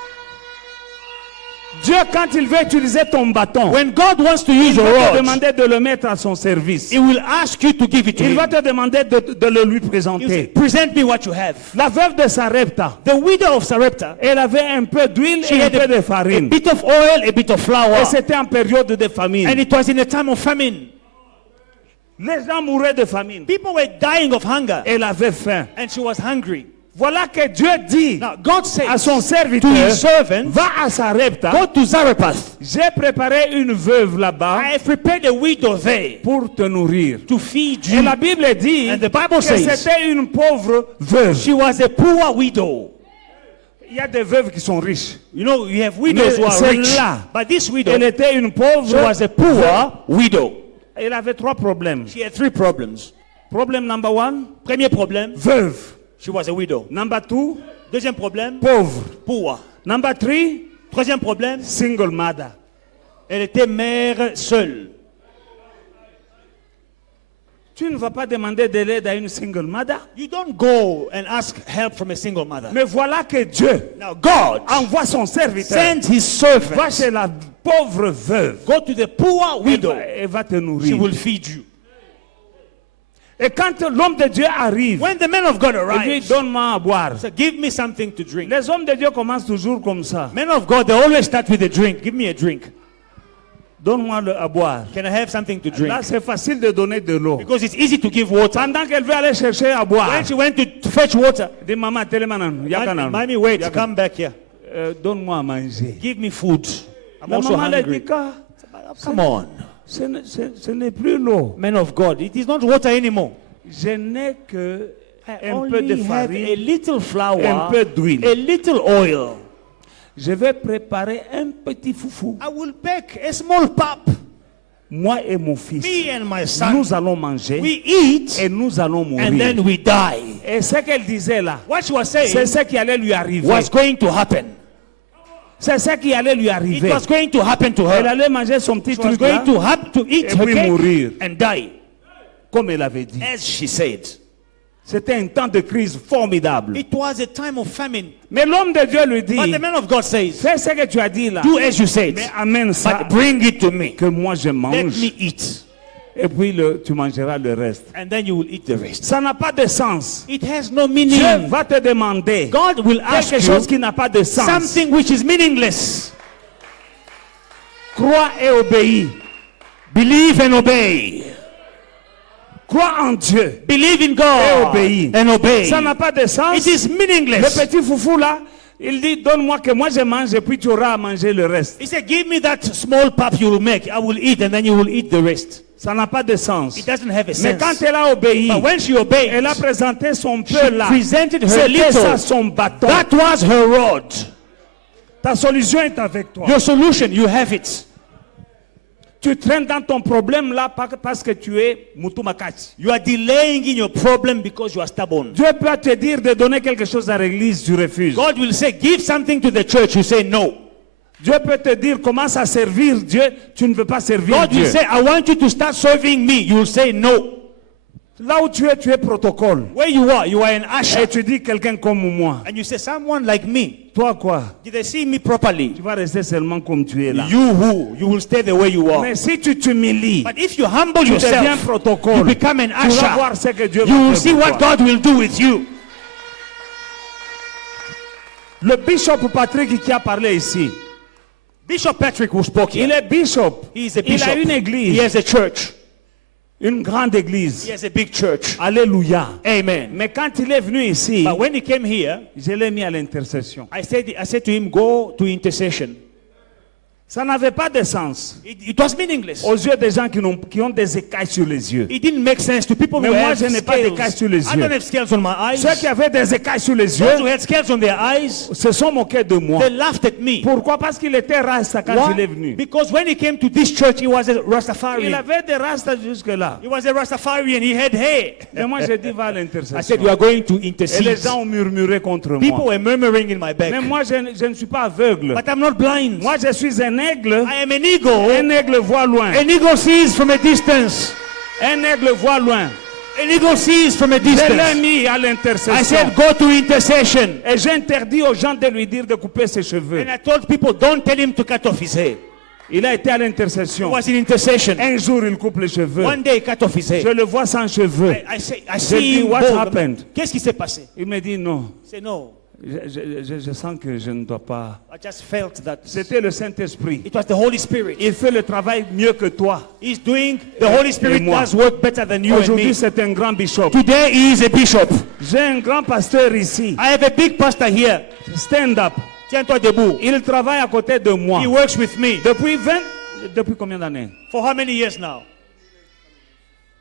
Dieu, quand il veut utiliser ton bâton, When God wants to use il your va te rod, demander de le mettre à son service. He will ask you to give it to Il Him. va te demander de le lui He will say, présenter. present me what you have. La veuve de Sarepta, The widow of Sarepta, elle avait un peu d'huile she et un had peu de a farine. bit of oil, a bit of flour. Et c'était en période de And famine. it was in a time of famine. Les gens mouraient de famine. People were dying of hunger. Elle avait faim. And she was hungry. Voilà que Dieu dit Now, God à says son to serviteur, His servant, va à Sarepta, go to Zarephath. j'ai préparé une veuve là-bas I have prepared a widow there pour te nourrir. to feed Et you. la Bible dit And the Bible que says c'était une pauvre veuve. she was a poor widow. Il y a des veuves qui sont riches. You know, you have widows who are rich. celle-là, But this widow, Elle était une pauvre. she was a poor widow. Elle avait 3 problèmes. She had 3 problems. Problème number 1, Premier problème, veuve. she was a widow. Number 2, Deuxième problème, pauvre. poor. Number 3, Troisième problème, single mother. elle était mère seule. Tu ne vas pas demander de l'aide à une single mother. You don't go and ask help from a single mother. Mais voilà que Dieu Now God envoie son serviteur. sends His Va servant. chez la pauvre veuve. Go to the poor widow. Elle va te She nourrir. will feed you. Et quand l'homme de Dieu arrive, When the man of God il dit arrives, donne-moi à boire. so give me something to drink. Les hommes de Dieu commencent toujours comme ça. Men of God, they always start with a drink. Give me a drink. Donne-moi à boire. Can I have something to drink? Là, c'est facile de donner de l'eau. Because it's easy to give water. Pendant qu'elle veut aller chercher à boire, When she went to fetch water, dit maman, télémanan, yakana. mommy, wait, come back here. Donne-moi à manger. Give me food. I'm La also maman lui dit hungry. que Come on. ce n'est plus l'eau. Men of God, it is not water anymore. Je n'ai que I un peu de only have a farine, little flour, un peu d'huile. a little oil. Je vais préparer un petit foufou. I will bake a small pap. Moi et mon fils, Me and my son, nous allons manger we eat et nous allons and then mourir. we die. Et ce qu'elle disait là, What she was c'est saying ce qui allait lui arriver. was going to happen. C'est ce qui allait lui It arriver. was going to happen to Elle her. allait manger son petit She was truc là, going to have to eat et her puis cake mourir, and die, comme elle avait dit. as she said. C'était un temps de crise formidable. It was a time of famine. Mais l'homme de Dieu lui dit, But the man of God says, fais ce que tu as dit là, do as you said, mais amène ça, but bring it to me. que moi je Let mange, me eat. et puis tu mangeras le reste. And then you will eat the rest. Ça n'a pas de sens. It has no Dieu meaning. va te demander God will ask quelque you chose qui n'a pas de sens. something which is meaningless. Crois et obéis. Believe and obey. Crois en Dieu. Believe in Et God obéis. and obey. Ça n'a pas de sens. It is Le meaningless. petit foufou là, il dit donne-moi que moi je mange et puis tu auras à manger le reste. He said, give me that small pap you will make. I will eat and then you will eat the rest. Ça n'a pas de sens. It doesn't have a Mais sense. quand elle a obéi, But when she obeyed, elle a présenté son she peu là. presented her C'était ça little. son bâton. That was her rod. Ta solution est avec toi. Your solution, you have it. Tu traînes dans ton problème là parce que tu es mutumakachi. You are delaying in your problem because you are stubborn. Dieu peut te dire de donner quelque chose à l'église, tu refuses. God will say, give something to the church. You say no. Dieu peut te dire commence à servir Dieu, tu ne veux pas servir God will Dieu. say, I want you to start serving me. You will say no. Là où tu es protocole. Where you are an usher. Et tu dis quelqu'un comme moi. And you say, someone like me. Toi quoi? Did they see me properly? Tu vas rester seulement comme tu es là. You who? You will stay the way you are. Mais si tu t'humilies, But if you humble tu deviens yourself, protocole. you become an Tu vas voir usher. ce que Dieu You va will faire see pour what toi. God will do with you. Le bishop Patrick qui a parlé ici, Bishop Patrick who spoke il here, est bishop. he is a Il bishop. a une He église, has a church. une grande église. He has a big church. Alléluia. Amen. Mais quand il est venu ici, But when he came here, je l'ai mis à l'intercession. I said to him, go to intercession. Ça n'avait pas de sens It was meaningless. aux yeux des gens qui ont des écailles sur les yeux. It didn't make sense to people Mais who moi, have je n'ai pas d'écailles scales. sur les I yeux. don't have scales on my eyes. Ceux qui avaient des écailles sur les Those who yeux had scales on their eyes, se sont moqués de moi. they laughed at me. Pourquoi? Parce qu'il était rasta quand Why? il est venu. Because when he came to this church, he was a Il Rastafarian. avait des rastas jusque-là. He was a Rastafarian. He had hair. Et moi, j'ai dit, va à I said, l'intercession. we are going to Et les intercede. gens ont murmuré contre People moi. were murmuring in my back. Mais moi, je ne suis pas aveugle. But I'm not blind. Moi, je suis un aigle. I am an eagle. Un aigle voit loin. An eagle sees from a distance. Un aigle voit loin. An eagle sees from a Je l'ai distance. mis à I l'intercession. said, go to intercession. Et j'ai interdit aux gens de lui dire de couper ses cheveux. And I told people, don't tell him to cut off his hair. Il a été à He l'intercession. was in intercession. Un jour, il coupe les cheveux. One day, he cut off his Je hair. le vois sans cheveux. I J'ai see dit, him what bald. happened? Qu'est-ce qui s'est passé? Il me dit non. I said, no. Je sens que je ne dois pas. I just felt that C'était le Saint-Esprit. it was the Holy Spirit. Il fait le travail mieux que toi. He's doing, the Holy Spirit moi. does work better than you and Aujourd'hui, me. c'est un grand bishop. Today, he is a bishop. J'ai un grand pasteur ici. I have a big pastor here. Stand up. Tiens-toi debout. Il travaille à côté de moi. He works with me. Depuis combien d'années? For how many years now?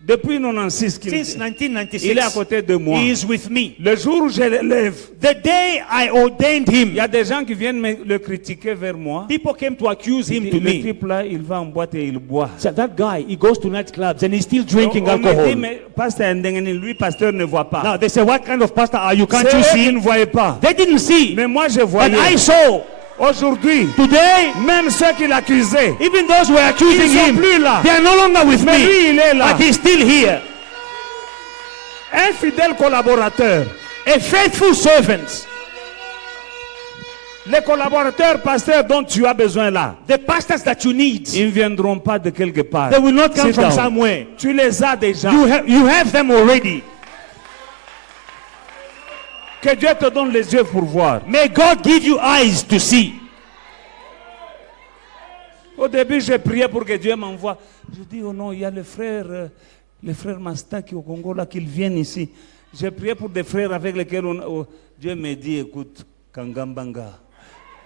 Depuis 96 qu'il Since il est à 1996. côté de moi. He is with me. Le jour où je l'élève, The day I ordained il him, y a des gens qui viennent le critiquer vers moi. people came to accuse him to Le me. type là, il va en boîte et il boit. So that guy, he goes to nightclubs and he's still drinking On me dit, alcohol. mais pasteur Ndengeni, lui, pasteur ne voit pas. Now they say, what kind of pastor are you? Can't C'est you eux qui see? ne voyaient pas. They didn't see. Mais moi, je But voyais. I saw. Aujourd'hui, Today, même ceux qui l'accusaient, even those who were accusing ils sont him, plus là. they are no longer with Mais me. lui, il est là. But he's still here. Un fidèle collaborateur. A faithful servant. Les collaborateurs, pasteurs dont tu as besoin là, The pastors that you need, ils ne viendront pas de quelque part. they will not come Sit from down. somewhere. Tu les as déjà. You have them already. Que Dieu te donne les yeux pour voir. May God give you eyes to see. Au début, j'ai prié pour que Dieu m'envoie. Je dis, oh non, il y a les frères Masta qui au Congo là, qu'ils viennent ici. J'ai prié pour des frères avec lesquels Dieu me dit, écoute, Kangambanga.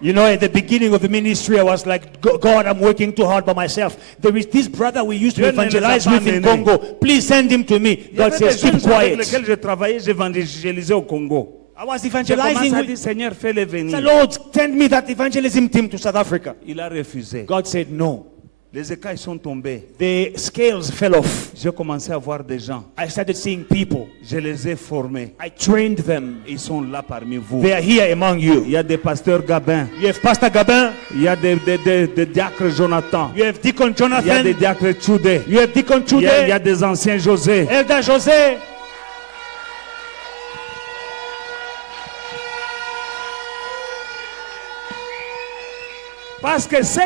You know, at the beginning of the ministry, I was like, God, I'm working too hard by myself. There is this brother we used to Dieu ne les a evangelize pas with in amenés. Congo. Please send him to me. Il y God avait says, des keep jeunes avec quiet. lesquels je travaillais, j'évangélisais au Congo. I was J'ai evangelizing commencé à dire, with Seigneur, fais-les the venir. Lord, send me that evangelism team to South Africa. Il a refusé. God said no. Les écailles sont tombées. The scales fell off. J'ai commencé à voir des gens. I started seeing people. Je les ai formés. I trained them. Ils sont là parmi vous. They are here among you. Il y a des pasteurs Gabin. You have Pastor Gabin. Il y a des diacres Jonathan. You have Deacon Il y a des Jonathan. diacres Tchoudé. You have Deacon Il y a Chude. des anciens José. Elder Jose. Parce que ce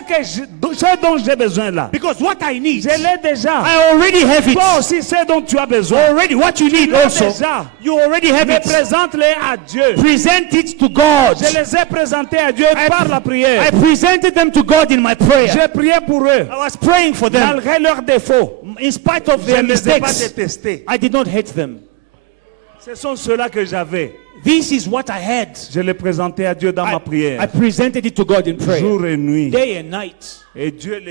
dont j'ai besoin là, Because what I need, je l'ai déjà. I already have it. Toi aussi, ce dont tu as besoin. Already, what you need l'as also, déjà. you already have Mais it. présente-les à Dieu. Present it to God. Je les ai présentés à Dieu par la prière. I presented them to God in my prayer. J'ai prié pour eux. I was praying for them. Malgré leurs défauts, In spite of je their ne les ai pas mistakes, détestés. I did not hate them. Ce sont ceux-là que j'avais. This is what I had. Je les présentais à Dieu dans ma I prière. presented it to God in prayer. Jour et nuit. Day and night. Et Dieu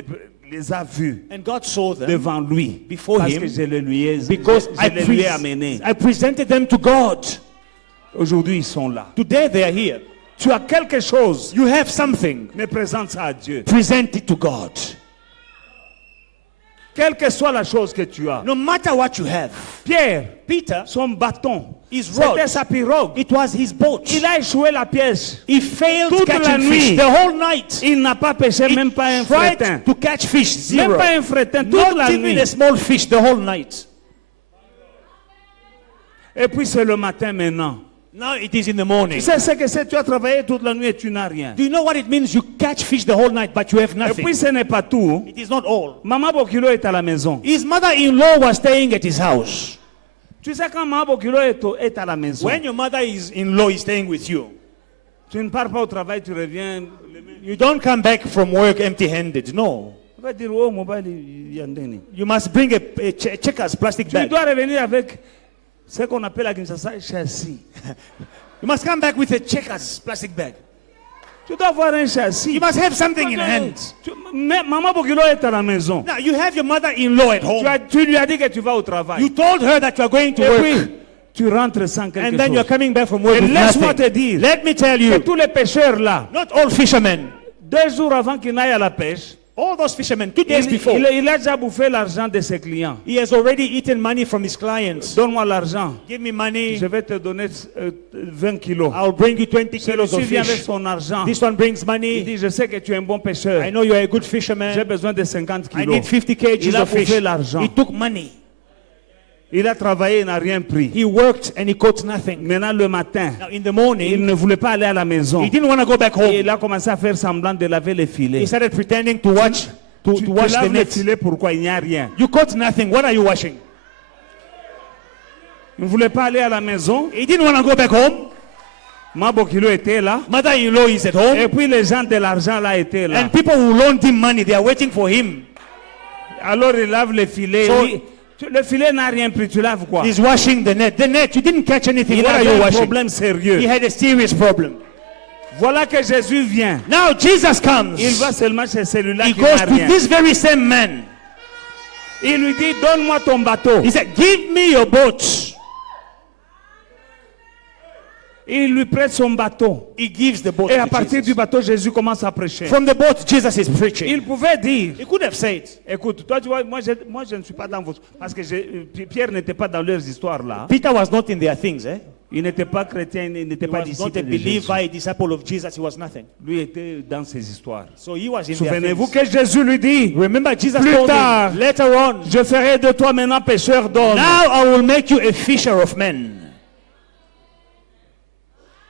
les a vus And God saw them devant lui. before Parce him. que je les lui ai, Because je les lui ai amenés. I presented them to God. Aujourd'hui, ils sont là. Today they are here. Tu as quelque chose, You have something. mais présente ça à Dieu. Present it to God. Quelle que soit la chose que tu as. No matter what you have. Pierre, Peter, son bâton, his rod, c'était sa pirogue. it was his boat. Il a échoué la pièce. He failed Toute la catching nuit. fish the whole night. Il n'a pas pêché, He même pas un tried fretin. to catch fish, Même zero. pas un fretin, toute Not la even nuit. a small fish the whole night. Et puis c'est le matin maintenant. Now it is in the morning. Tu sais ce que c'est, tu as travaillé toute la nuit et tu n'as rien. Do you know what it means? You catch fish the whole night, but you have Et nothing. puis ce n'est pas tout. It is not all. Maman Bokilo est à la maison. His mother-in-law was staying at his house. Tu sais quand Maman Bokilo est à la maison, When your mother-in-law is staying with you, tu ne pars pas au travail, tu reviens. you don't come back from work empty-handed. No. Tu vas dire, oh, mobile, il y a un déni. You must bring a checkers plastic Tu bag. dois revenir avec ce qu'on appelle à Kinshasa châssis. You must come back with a checkers plastic bag. Tu dois avoir un châssis. You must have something in hand. Mais Maman Bokilo est à la maison. Now you have your mother-in-law at home. Tu lui as dit que tu vas au travail. You told her that you are going to Et work, puis, tu rentres sans quelque and then you're chose. coming back from work Et with laisse-moi nothing. te dire Let me tell que you, tous les pêcheurs là, not all fishermen, 2 jours avant qu'il n'aille à la pêche, all those fishermen, 2 days before, il a déjà bouffé l'argent de ses clients. he has already eaten money from his clients. Donne-moi l'argent. Give me money, Je vais te donner 20 kilos. I'll bring you 20 kilos of Celui-ci vient avec fish. son argent. This one brings Il money. dit, je sais que tu es un bon pêcheur. I know you're a good J'ai fisherman. besoin de 50 I need kilos. 50 kgs Il a of fish. bouffé l'argent. He took money. Il a travaillé, il n'a rien pris. He worked and he caught nothing. Maintenant, le matin, Now in the il morning, ne voulait pas aller à la maison. he didn't want to go back Et home. il a commencé à faire semblant de laver les He filets. started pretending to watch to Tu wash the laves les net. filets, pourquoi? Il n'y a rien. You caught nothing. What are you washing? Il ne voulait pas aller à la maison. He didn't want to go back home. Mabokilo était là. Mother-in-law is at home. Et puis les gens de l'argent là étaient là. And people who loaned him money, they are waiting for him. Alors il lave les filets. So- Le filet n'a rien pris, tu laves quoi? He's washing the net. The net, you didn't catch anything. Il What are avait you un washing? problème sérieux. He had a serious problem. Voilà que Jésus vient. Now Jesus comes. Il va seulement chez celui-là He qui goes n'a to rien. this very same man. Il lui dit, donne-moi ton bateau. He said, give me your boat. Il lui prête son bateau. He gives the boat Et à to partir Jesus. du bateau, Jésus commence à prêcher. From the boat, Jesus is preaching. Il pouvait dire, He could have said, écoute, toi tu vois, moi je ne suis pas dans votre... Parce que Pierre n'était pas dans leurs histoires là. Peter was not in their things, eh? Il n'était pas chrétien, il n'était He pas was not disciple a de Jésus. believer, a disciple of Jesus. He was nothing. Lui était dans ses histoires. So he was in their Souvenez-vous things. que Jésus lui dit, Remember, Jesus Plus told tard. him, later on, je ferai de toi maintenant pêcheur d'hommes. now I will make you a fisher of men.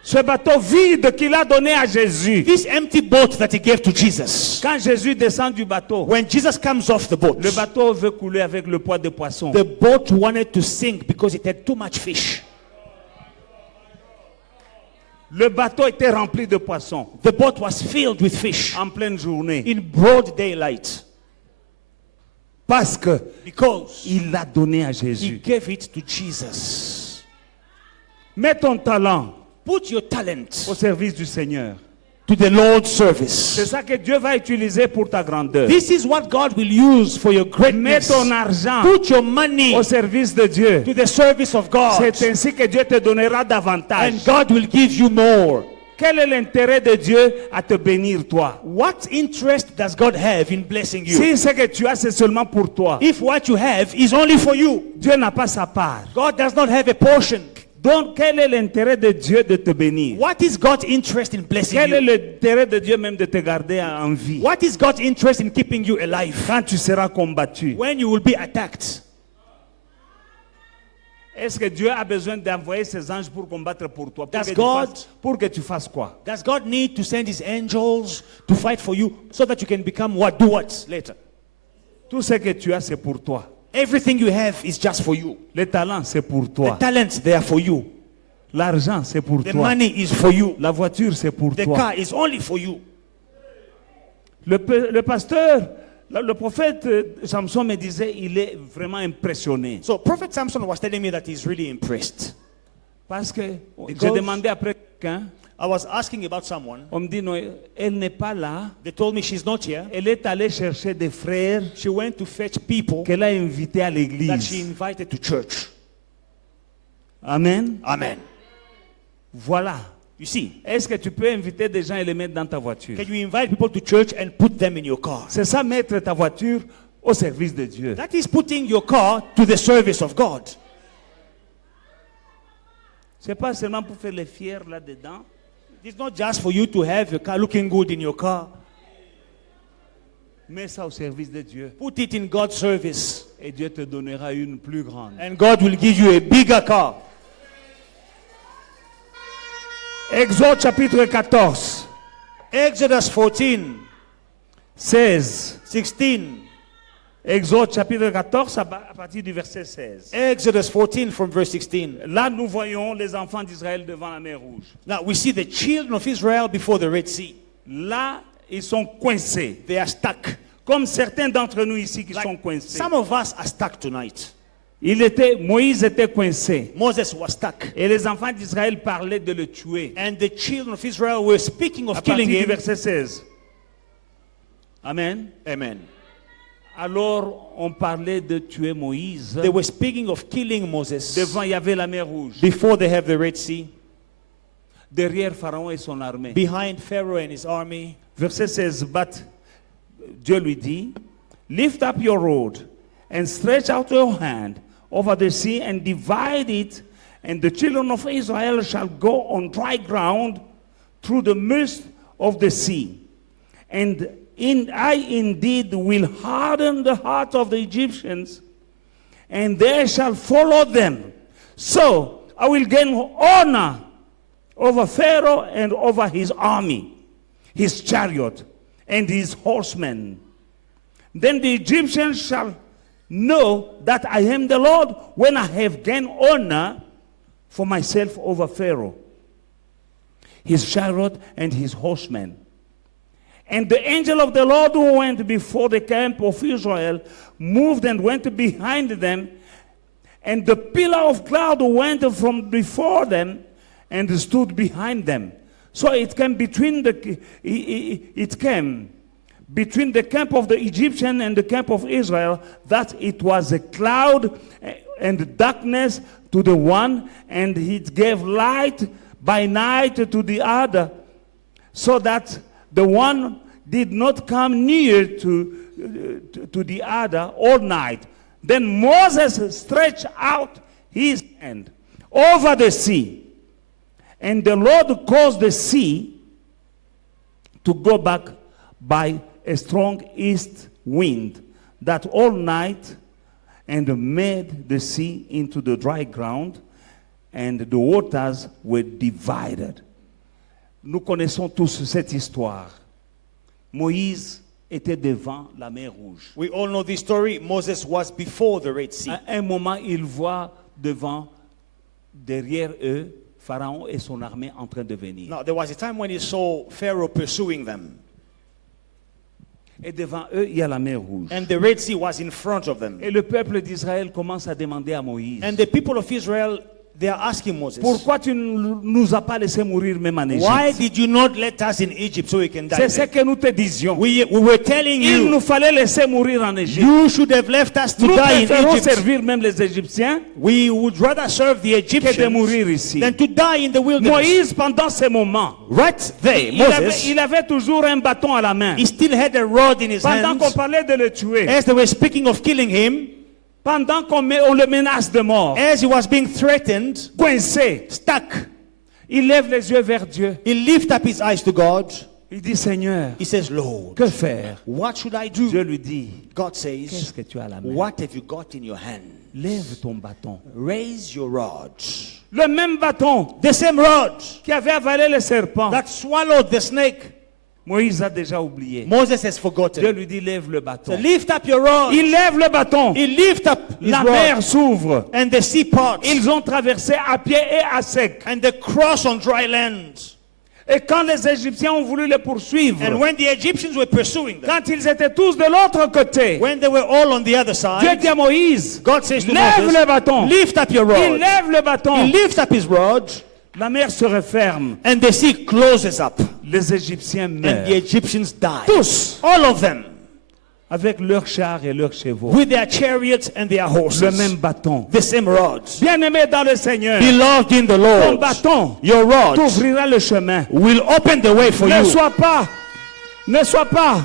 Ce bateau vide qu'il a donné à Jésus. This empty boat that he gave to Jesus. Quand Jésus descend du bateau, When Jesus comes off the boat, le bateau veut couler avec le poids de poisson. the boat wanted to sink because it had too much fish. Le bateau était rempli de poissons The boat was filled with fish en pleine journée. in broad daylight Parce que because il l'a donné à he Jésus. gave it to Jesus. Mets ton talent Put your talent au service du Seigneur. to the Lord's C'est service. ça que Dieu va utiliser pour ta grandeur. This is what God will use for your Mets greatness. ton argent Put your money au service de Dieu. to the service of God, C'est ainsi que Dieu te donnera davantage. and God will give you more. Quel est l'intérêt de Dieu à te bénir, toi? What interest does God have in blessing you? Si ce que tu as, c'est seulement pour toi, If what you have is only for you, Dieu n'a pas sa part. God does not have a portion. Donc, quel est l'intérêt de Dieu de te bénir? What is God's interest in blessing Quel est you? l'intérêt de Dieu même de te garder en vie What is God's interest in keeping you alive quand tu seras combattu? when you will be attacked? Est-ce que Dieu a besoin d'envoyer ses anges pour combattre pour toi? Does God- Pour que tu fasses quoi? Does God need to send his angels to fight for you so that you can become what? Do what later? Tout ce que tu as, c'est pour toi. Everything you have is just for you. Les talents, c'est pour The toi. talents, they are for you. L'argent, c'est pour The toi. money is for you. La voiture, c'est pour The toi. car is only for you. Le pasteur, le prophète Samson me disait, il est vraiment impressionné. So Prophet Samson was telling me that he's really impressed. Parce que Because- j'ai demandé après quelqu'un, I was asking about someone. on me dit, non, elle n'est pas là. They told me she's not here. Elle est allée chercher des frères She went to fetch people qu'elle a invités à that she l'église. invited to church. Amen. Amen. Voilà. You see, Est-ce que tu peux inviter des gens et les mettre dans ta voiture? can you invite people to church and put them in your car? C'est ça, mettre ta voiture au service de Dieu. That is putting your car to the service of God. C'est pas seulement pour faire les fiers là-dedans. It's not just for you to have your car looking good in your car. Mets ça au service de Dieu. Put it in God's service. Et Dieu te donnera une plus grande. And God will give you a bigger car. Exode chapitre 14, Exodus 14, 16. 16. Exode chapitre 14 à partir du verset 16. Exodus 14 from verse 16. Là, nous voyons les enfants d'Israël devant la mer Rouge. Now we see the children of Israel before the Red Sea. Là, ils sont coincés. They are stuck. Comme certains d'entre nous ici qui sont coincés. Some of us are stuck tonight. Moïse était coincé. Moses was stuck. Et les enfants d'Israël parlaient de le tuer. And the children of Israel were speaking À of partir killing du him. verset 16. Amen. Amen. Alors, on parlait de tuer Moïse. They were speaking of killing Moses. Devant, il y avait la mer Rouge. Before they have the Red Sea. Derrière Pharaon et son armée. Behind Pharaoh and his army. Verset 16. But Dieu lui dit, lift up your rod and stretch out your hand over the sea and divide it, and the children of Israel shall go on dry ground through the midst of the sea. And I indeed will harden the heart of the Egyptians, and they shall follow them. So I will gain honor over Pharaoh and over his army, his chariot, and his horsemen. Then the Egyptians shall know that I am the Lord when I have gained honor for myself over Pharaoh, his chariot, and his horsemen. And the angel of the Lord who went before the camp of Israel moved and went behind them, and the pillar of cloud went from before them and stood behind them. So it came between the camp of the Egyptian and the camp of Israel, that it was a cloud and darkness to the one, and it gave light by night to the other, so that the one did not come near to the other all night. Then Moses stretched out his hand over the sea, and the Lord caused the sea to go back by a strong east wind that all night, and made the sea into the dry ground, and the waters were divided. Nous connaissons tous cette histoire. Moïse était devant la mer Rouge. We all know this story. Moses was before the Red Sea. À un moment, il voit derrière eux, Pharaon et son armée en train de venir. Now, there was a time when he saw Pharaoh pursuing them. Et devant eux, il y a la mer Rouge. And the Red Sea was in front of them. Et le peuple d'Israël commence à demander à Moïse, And the people of Israel, they are asking Moses, pourquoi tu ne nous as pas laissé mourir même en why Égypte? did you not let us in Egypt so we can die C'est ce there? que nous te disions. We were telling Il you, nous fallait laisser mourir en Égypte. you should have left us to Nous die in préférons Egypt. servir même les Égyptiens We would rather serve the que de Egyptians mourir ici. than to die in the wilderness. Moïse, pendant ces moments, Right there, Moses, il avait toujours un bâton à la main. he still had a rod in his Pendant qu'on hands. parlait de le tuer, As they were speaking of killing him, pendant on le menace de mort, as he was being threatened, coincé, stuck, il lève les yeux vers Dieu. he lifted up his eyes to God. Il dit, Seigneur, He says, Lord, que faire? what should I Dieu do? lui dit, God qu'est-ce says, que tu as à la main? what have you got in your hand? Lève ton bâton. Raise your rod. Le même bâton The same rod qui avait avalé le serpent, that swallowed the snake, Moïse a déjà oublié. Moses has Dieu forgotten. lui dit, lève le So bâton. lift up your rod. Il lève le bâton. He lift up his La mer rod, s'ouvre. and the sea parts, Ils ont traversé à pied et à sec. and they cross on dry land. Et quand les Égyptiens ont voulu les poursuivre, And when the Egyptians were pursuing them, quand ils étaient tous de l'autre côté, when they were all on the other Dieu side, dit à Moïse, God says to lève Moses, le bâton. lift up your Il rod. lève le He bâton. lifts up his rod, La mer se referme. and the sea closes up, Les Égyptiens and the meurent. Egyptians die. Tous, All of them, avec leurs chars et leurs chevaux. with their chariots and their Le horses. même bâton. The same rod. Bien-aimé dans le Seigneur, Beloved in the ton Lord, bâton your rod t'ouvrira le chemin. will open the way for Ne you. sois pas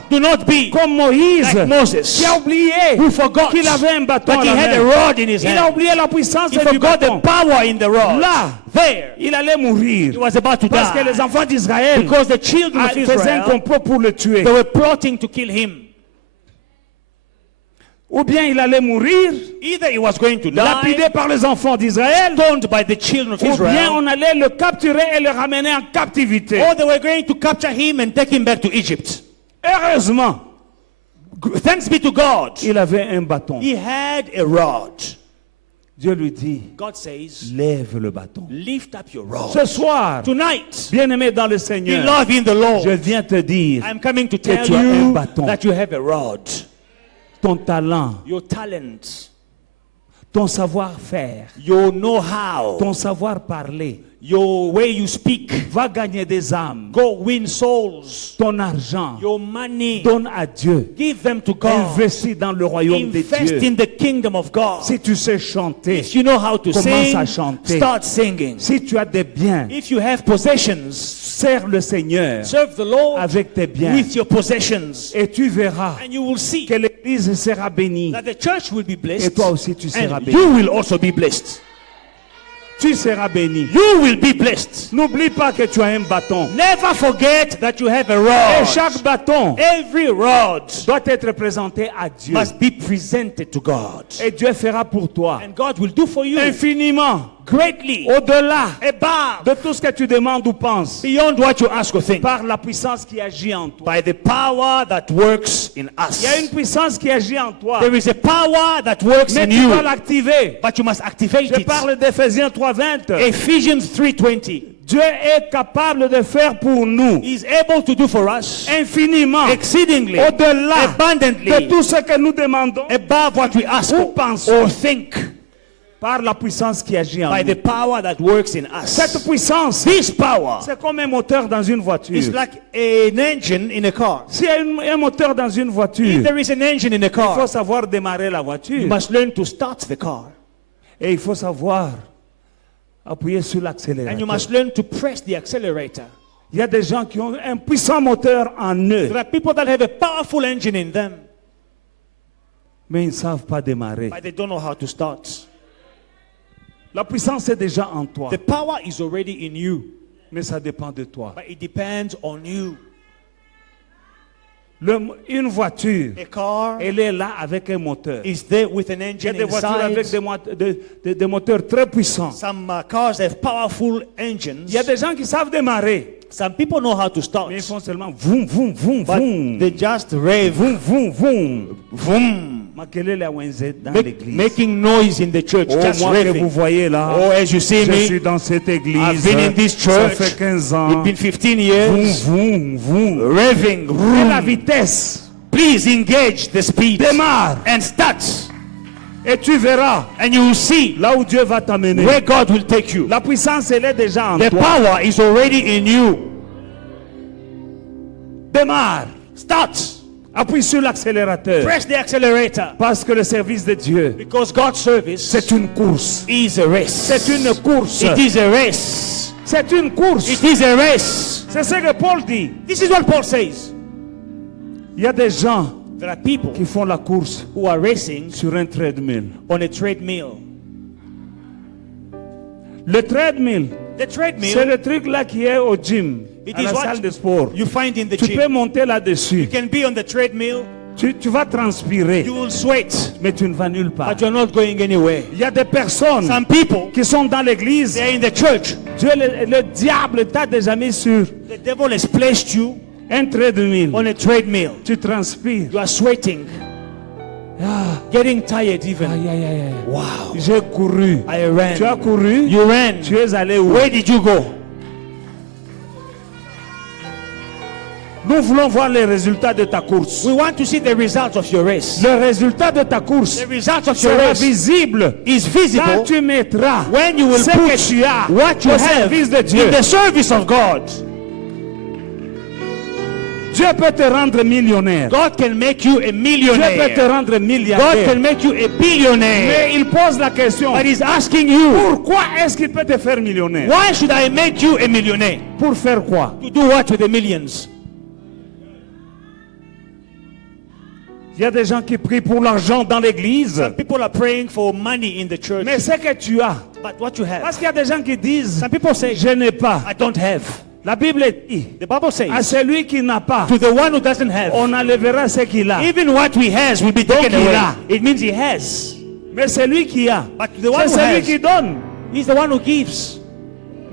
Do not be comme Moïse like Moses, qui a oublié who forgot qu'il avait un bâton that à he la had a main. rod in his Il a hand. oublié la puissance He du forgot the bâton. power in the rod. Là, There, il allait mourir he was about to parce que les die enfants d'Israël because the children of faisaient un Israel, complot pour le tuer. they were plotting to kill him. Ou bien il allait mourir Either he was going to die, lapidé par les enfants d'Israël, stoned by the children of ou bien Israel, on allait le capturer et le ramener en captivité. or they were going to capture him and take him back to Egypt. Heureusement, Thanks be to God, il avait un bâton. he had a rod. Dieu lui dit, God says, lève le bâton. lift up your rod. Ce soir, Tonight, bien-aimé dans le Seigneur, beloved in the je Lord, viens te dire, I'm coming to tell tu as un you bâton. that you have a rod. ton talent, Your talent, ton savoir-faire, your know-how, ton savoir-parler, your way you speak, va gagner des âmes. go win souls, Ton argent, your money, donne à Dieu. give them to God. Investis dans le royaume de Invest Dieu. in the kingdom of God. Si tu sais chanter, If you know how to commence à sing, chanter. start singing. Si tu as des biens, If you have possessions, sers le Seigneur serve the Lord avec tes biens. with your possessions, Et tu verras and you will see que l'Église sera bénie. that the church will be Et blessed, toi aussi tu seras and béni. you will also be blessed. tu seras béni. You will be blessed. N'oublie pas que tu as un bâton. Never forget that you have a Et rod. chaque bâton Every rod doit être présenté à Dieu. must be presented to God. Et Dieu fera pour toi And God will do for you infiniment, greatly, au-delà above, de tout ce que tu demandes ou penses, beyond what you ask or think, par la puissance qui agit en toi. by the power that works in Il y a une us. puissance qui agit en toi, There is a power that works mais in tu dois you, l'activer. but you must activate Je it. parle d'Éphésiens 3:20. Ephesians 3:20. Dieu est capable de faire pour nous He is able to do for us infiniment, exceedingly, au-delà abundantly, de tout ce que nous demandons above what we ask ou pensons, or think, par la puissance qui agit en by nous. the power that works in Cette us. puissance, This power c'est comme un moteur dans une is voiture. like an engine in a car. S'il y a un moteur dans une If voiture, there is an engine in a il faut car, savoir démarrer la you voiture. must learn to start the car. Et il faut savoir appuyer sur And you l'accélérateur. must learn to press the accelerator. Il y a des gens qui ont un puissant moteur en eux, There are people that have a powerful engine in them, mais ils ne savent pas démarrer. but they don't know how to start. La puissance est déjà en toi, The power is already in you, mais ça dépend de toi. but it depends on you. Une voiture, A car elle est là avec un moteur. is there with an Il y a engine des voitures avec inside. des moteurs très puissants. Some cars have powerful engines. Il y a des gens qui savent démarrer, Some people know how to start, mais ils font seulement vroom, vroom, vroom, but vroom. they just rave, Vroom, vroom, vroom. vroom, Makelele à Wenze dans make- l'église. making noise in the church, Oh, just moi que vous raving. voyez là, Oh, as you see je suis me, dans cette église. I've been in this Ça church. fait 15 It's ans. been 15 Vroom, years. vroom, vroom. Raving, Et la vroom. vitesse Please engage the speed démarre and start, et tu verras and you will see là où Dieu va t'amener. where God will take you. La puissance, elle est déjà en The toi. power is already in you. Démarre. Start. Appuie sur l'accélérateur. Press the accelerator, Parce que le service de Dieu, because God's service c'est une course. is a race. C'est une course. It is a race. C'est une course. It is a race. C'est ce que Paul dit. This is what Paul says. Il y a des gens There are people qui font la course who are racing sur un treadmill. on a treadmill. Le treadmill, The c'est treadmill, le truc là qui est au gym, It à is la what salle de sport. you find in the Tu peux gym. monter là-dessus. You can be on the treadmill, Tu vas transpirer, you will sweat, mais tu ne vas nulle part. but you're not going anywhere. Il y a des personnes Some people, qui sont dans l'église. they're in the church. Dieu, le diable t'a déjà mis sur The devil has placed you un treadmill. on a treadmill. Tu transpires. You are sweating, Ah, getting tired even. aïe, aïe, aïe, aïe. Wow. J'ai couru. I ran. Tu as couru. You ran. Tu es allé où? Where did you go? Nous voulons voir les résultats de ta course. We want to see the results of your race. Le résultat de ta course The results of your sera race visible is quand visible tu mettras when you will ce que put tu as what you au have service de Dieu. in the service of God. Dieu peut te rendre millionnaire. God can make you a Dieu peut te millionaire. rendre God milliardaire. can make you a billionaire. Mais il pose la question, But he's asking you, pourquoi est-ce qu'il peut te faire millionnaire? why should I make you a millionaire? Pour faire quoi? To do what with the millions? Il y a des gens qui prient pour l'argent dans l'église. Some people are praying for money in the church. Mais ce que tu as, But what you have, parce qu'il y a des gens qui disent, some people say, je n'ai pas. I don't have. La Bible dit, The Bible à says, celui qui n'a pas, to the one who doesn't have, on enlèvera ce qu'il a. even what he has will be Donc, taken il away. a. It means he has. Mais celui qui a, But the one c'est who celui has, qui donne. he's the one who gives.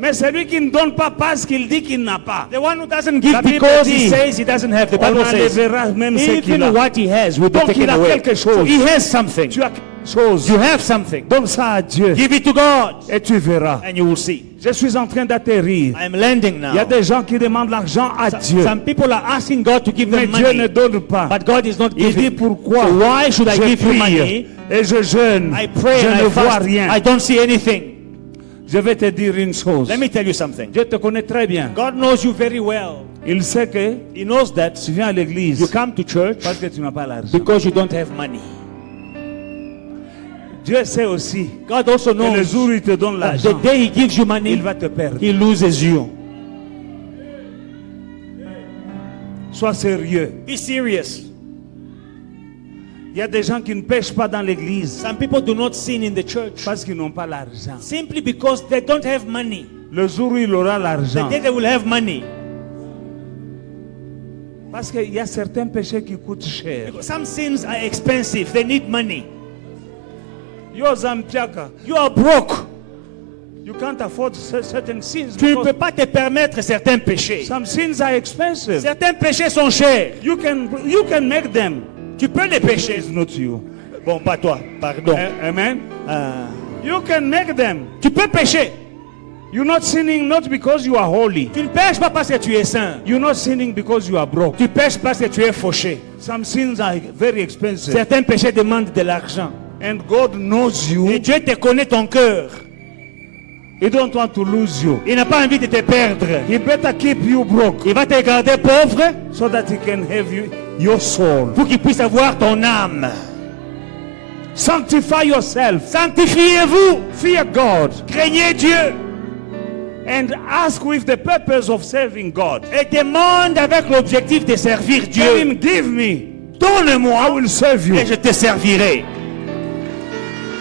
Mais celui qui ne donne pas parce qu'il dit qu'il n'a pas. The one who doesn't give La Bible because dit, he says he doesn't have. The On Bible says, enlèvera même ce qu'il a. even what he has will be Donc, taken il a away. quelque chose. So he has something. Tu as quelque chose. You have something. Donne ça à Dieu Give it to God, et tu verras. and you will see. Je suis en train d'atterrir. I am landing Il y a now. des gens qui demandent l'argent à Dieu. Some people are asking God to give Mais them Dieu ne money, donne pas. but God is not Il dit giving. pourquoi So why should I je give you prie money? et je jeûne. I pray Je and ne I vois fast. rien. I don't see anything. Je vais te dire une chose. Let me tell you something. Dieu te connaît très bien. God knows you very well. Il sait que He knows that tu viens à l'église you come to church parce que tu n'as pas l'argent. because you don't have money. Dieu sait aussi God also que le knows jour où il te donne that l'argent, the day He gives you money, il va te perdre. He loses you. Sois sérieux. Be serious. Il y a des gens qui ne pêchent pas dans l'église Some people do not sin in the church parce qu'ils n'ont pas l'argent. simply because they don't have money. Le jour où il aura The l'argent. day they will have money. Parce qu'il y a certains péchés qui coûtent cher. Some sins are expensive. They need money. Yo Zampiaka, You are broke. you can't afford certain sins Tu ne because peux pas te permettre certains péchés. some sins are expensive. Certains péchés sont chers. You can make them. Tu peux les pécher. It's not you. Bon, pas toi. Pardon. Amen. Ah. You can make them. Tu peux pécher. You're not sinning not because you are holy. Tu ne pêches pas parce que tu es saint. You're not sinning because you are broke. Tu pêches parce que tu es fauché. Some sins are very expensive. Certains péchés demandent de l'argent. And God knows Et you. Dieu te connaît ton cœur. He don't want to lose you. Il n'a pas envie de te perdre. He better keep you broke Il va te garder pauvre so that he can have your soul. pour qu'il puisse avoir ton âme. Sanctify yourself. Sanctifiez-vous. Fear God. Craignez Dieu. And ask with the purpose of serving God. Et demande avec l'objectif de servir Tell Dieu. him, give me. Donne-moi I will serve you. et je te servirai.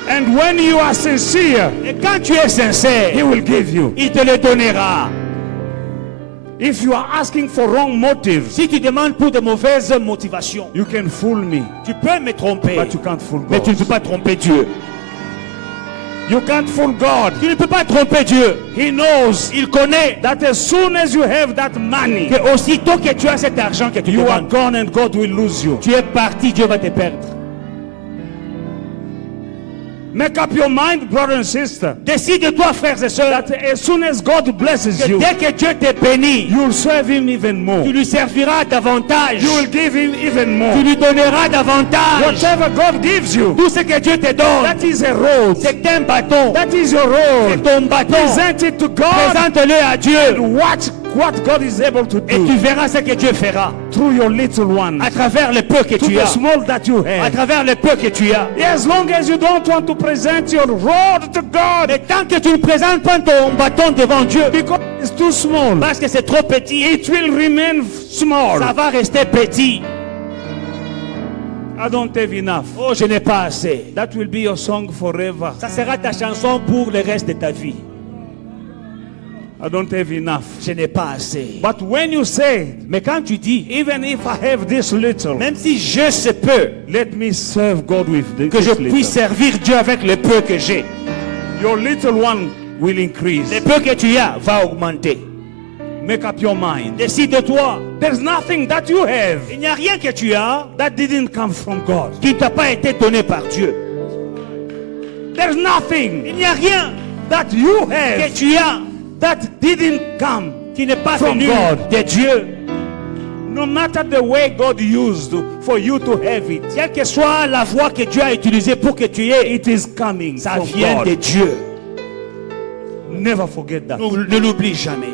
And when you are sincere, Et quand tu es he sincère, will give you. il te le donnera. If you are asking for wrong motives, Si tu demandes pour de mauvaises motivations, you can fool me, tu peux me tromper, but you can't fool mais tu ne peux God. pas tromper Dieu. You can't fool God. Tu ne peux pas tromper Dieu. He knows Il connaît that as soon as you have that money, que aussitôt que tu as cet argent que tu you are demandes, gone and God will lose you. tu es parti, Dieu va te perdre. Make up your mind, brother and sister, Décide-toi, frères et sœurs, that as soon as God blesses que you, dès que Dieu te bénit, you will serve him even more. tu lui serviras davantage. You will give him even more. Tu lui donneras davantage. Whatever God gives you, Tout ce que Dieu te donne, that is a road. c'est un bâton. That is your C'est road. ton bâton. Present it to God Présente-le à Dieu. and watch what God is able to Et tu do verras ce que Dieu fera through your little ones, à travers le peu que to tu the as. small that you À have. travers le peu que tu as. As long as you don't want to present your rod to God Mais tant que tu ne présentes pas ton bâton devant Dieu, because it's too small, parce que c'est trop petit, it will remain small. ça va rester petit. I don't have enough. Oh, je n'ai pas assez. That will be your song forever. Ça sera ta chanson pour le reste de ta vie. I don't have enough. Je n'ai pas assez. But when you say, Mais quand tu dis, even if I have this little, même si je sais peu, let me serve God with que je this puisse little, servir Dieu avec le peu que j'ai, your little one will increase. le peu que tu as va augmenter. Make up your mind. Décide-toi. There's nothing that you have Il n'y a rien que tu as that didn't come from God. qui ne t'a pas été donné par Dieu. There's nothing Il n'y a rien that you que have tu as that didn't come. qui n'est pas From venu God. de Dieu. No matter the way God used for you to have it, Quelle que soit la voie que Dieu a utilisée pour que tu aies, it is coming ça from vient de God. Dieu. Never forget that. Ne l'oublie jamais.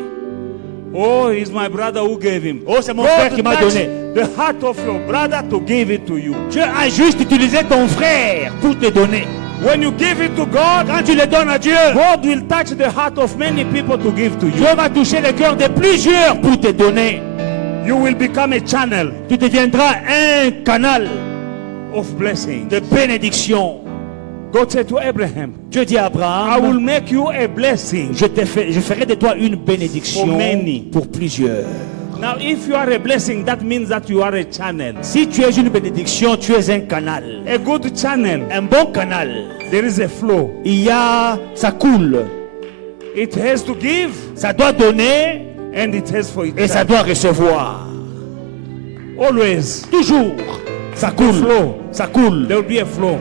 Oh, it's my brother who gave him. Oh, c'est mon frère qui God m'a touched donné. the heart of your brother to give it to you. Dieu a juste utilisé ton frère pour te donner. When you give it to God, Quand tu le donnes à Dieu, God will touch the heart of many people to give to you. Dieu va toucher le cœur de plusieurs pour te donner. You will become a channel Tu deviendras un canal of blessing. de bénédiction. God said to Abraham, Dieu dit à I Abraham, will make you a blessing. je ferai de toi une bénédiction For many. pour plusieurs. Now, if you are a blessing, that means that you are a channel. Si tu es une bénédiction, tu es un canal. A good channel. Un bon canal. There is a flow. Ça coule. It has to give Ça doit donner and it has for et ça itself. doit recevoir. Always. Toujours. Ça coule. Flow. Ça coule. There will be a flow.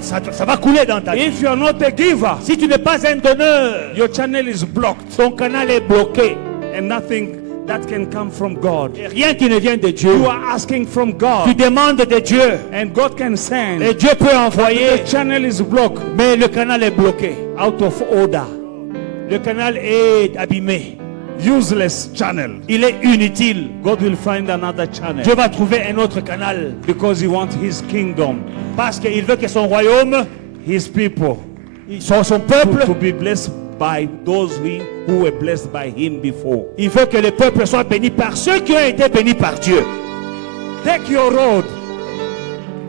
Ça va couler dans ta vie. If you are not a giver, Si tu n'es pas un donneur, your channel is blocked ton canal est bloqué. and nothing that can come from God. Et rien qui ne vient de Dieu. You are asking from Tu God demandes de Dieu. and God can send. Et Dieu peut envoyer. The channel is blocked, Mais le canal est bloqué. out of order. Le canal est abîmé. Useless channel. Il est inutile. God will find another channel Dieu va trouver un autre canal. because he wants his kingdom, Parce qu'il veut que son royaume, his people, son peuple, to be blessed by those who were blessed by him before. il veut que le peuple soit béni par ceux qui ont été bénis par Dieu. Take your road.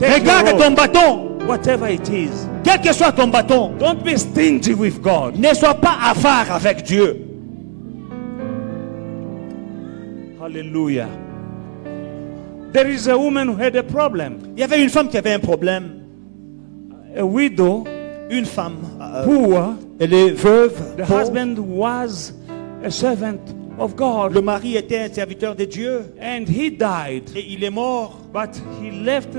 Take Regarde your ton rod, bâton. whatever it is. Quel que soit ton bâton, Don't be stingy with God. ne sois pas avare avec Dieu. Hallelujah. There is a woman who had a problem. Il y avait une femme qui avait un problème. A widow, Une femme, poor. elle est veuve. The pauvre. husband was a servant of God. Le mari était un serviteur de Dieu. And he died. Et il est mort. But he left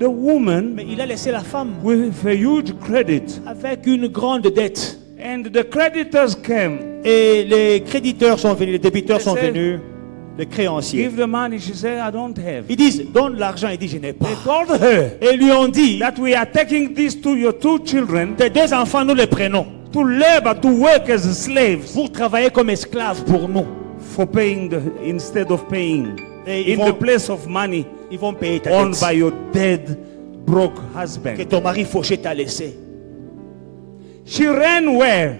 the woman Mais il a laissé la femme with a huge credit. avec une grande dette. And the creditors came. Et les créditeurs sont venus, les débiteurs sont They said, venus, les créanciers. Give the money. She said, I don't have. Ils disent, donne l'argent. Il dit, je n'ai pas. They told her Et ils lui ont dit, that we are taking these to your two children tes deux enfants, nous les prenons to labor, to work as slaves pour travailler comme esclaves pour nous. for paying instead of paying. Et ils In the vont, place of money ils vont payer ta owned dette by your dead, broke que husband. ton mari fauché t'a laissé. She ran where?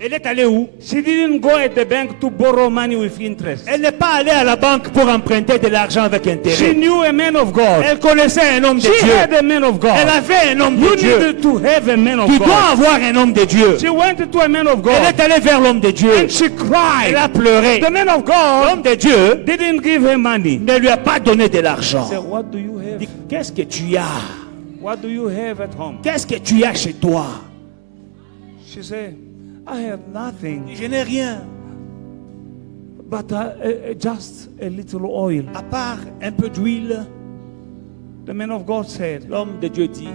Elle est allée où? She didn't go at the bank to borrow money with interest. Elle n'est pas allée à la banque pour emprunter de l'argent avec She intérêt. knew a man of God. Elle connaissait un homme de She Dieu. had a man of God. Elle avait un homme de You Dieu. needed to have a man of Tu dois God. avoir un homme de Dieu. She went to a man of Elle God est allée vers l'homme de Dieu. and she Elle a cried. pleuré. The man of L'homme God de Dieu didn't give her money. ne lui a pas donné de l'argent. Say, what do you Il have? dit, qu'est-ce que tu as? What do you have at home? Qu'est-ce que tu as chez toi? She said, I have nothing Je n'ai rien, but just a little oil. à part un peu d'huile. The man of God said, L'homme de Dieu dit,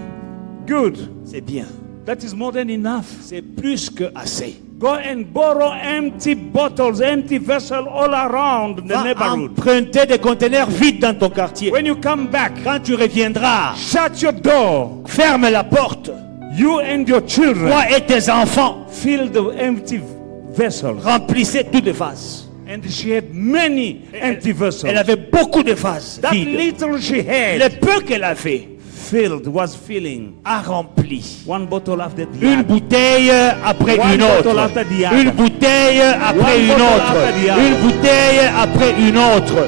good. c'est bien. That is more than enough. C'est plus que assez. Go and borrow empty bottles, empty vessels all around the Va neighborhood. emprunter des conteneurs vides dans ton quartier. When you come back, Quand tu reviendras, shut your door. ferme la porte. You and your children Toi et tes enfants, fill the empty vessels. remplissez tous les vases. And she had many empty vessels. Elle avait beaucoup de vases That vides. little she Le had peu qu'elle avait was filling. a rempli. One bottle after the Une other. bouteille après One une bottle autre. after the other. Une bouteille après One une bottle autre. after the other. Une bouteille après une autre.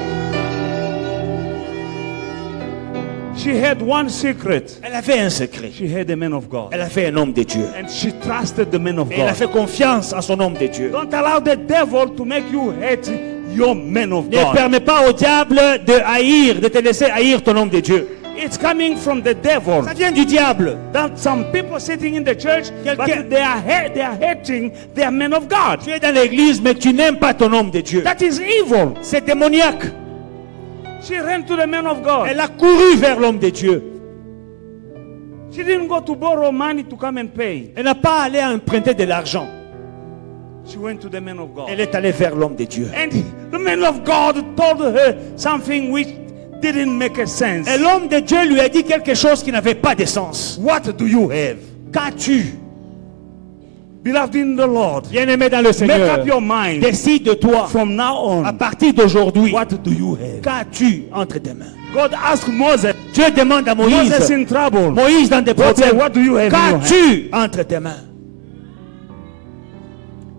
She had one secret. Elle avait un secret. She had a man of God. Elle avait un homme de Dieu. And she trusted the man of Et elle a God. fait confiance en son homme de Dieu. Don't allow the devil to make you hate your man of Ne God. permets pas au diable de te laisser haïr ton homme de Dieu. It's coming from the devil. Ça vient du diable. That some people sitting in the church, Quelqu'un- but they are hating their man of God. Tu es dans l'église, mais tu n'aimes pas ton homme de Dieu. That is evil. C'est démoniaque. She ran to the man of God. Elle a couru vers l'homme de Dieu. She didn't go to borrow money to come and pay. Elle n'a pas allé emprunter de l'argent. She went to the man of God. Elle est allée vers l'homme de Dieu. And the man of God told her something which didn't make a sense. Et l'homme de Dieu lui a dit quelque chose qui n'avait pas de sens. What do you have? Qu'as-tu? Beloved in the Lord, Bien-aimé dans le make Seigneur, up your mind décide-toi from now à on. partir d'aujourd'hui. What do you have? Qu'as-tu entre tes mains? God asked Moses. Dieu demande à Moses Moïse, in trouble. Moïse dans des God said, problèmes, what do you have in your hand? qu'as-tu entre tes mains?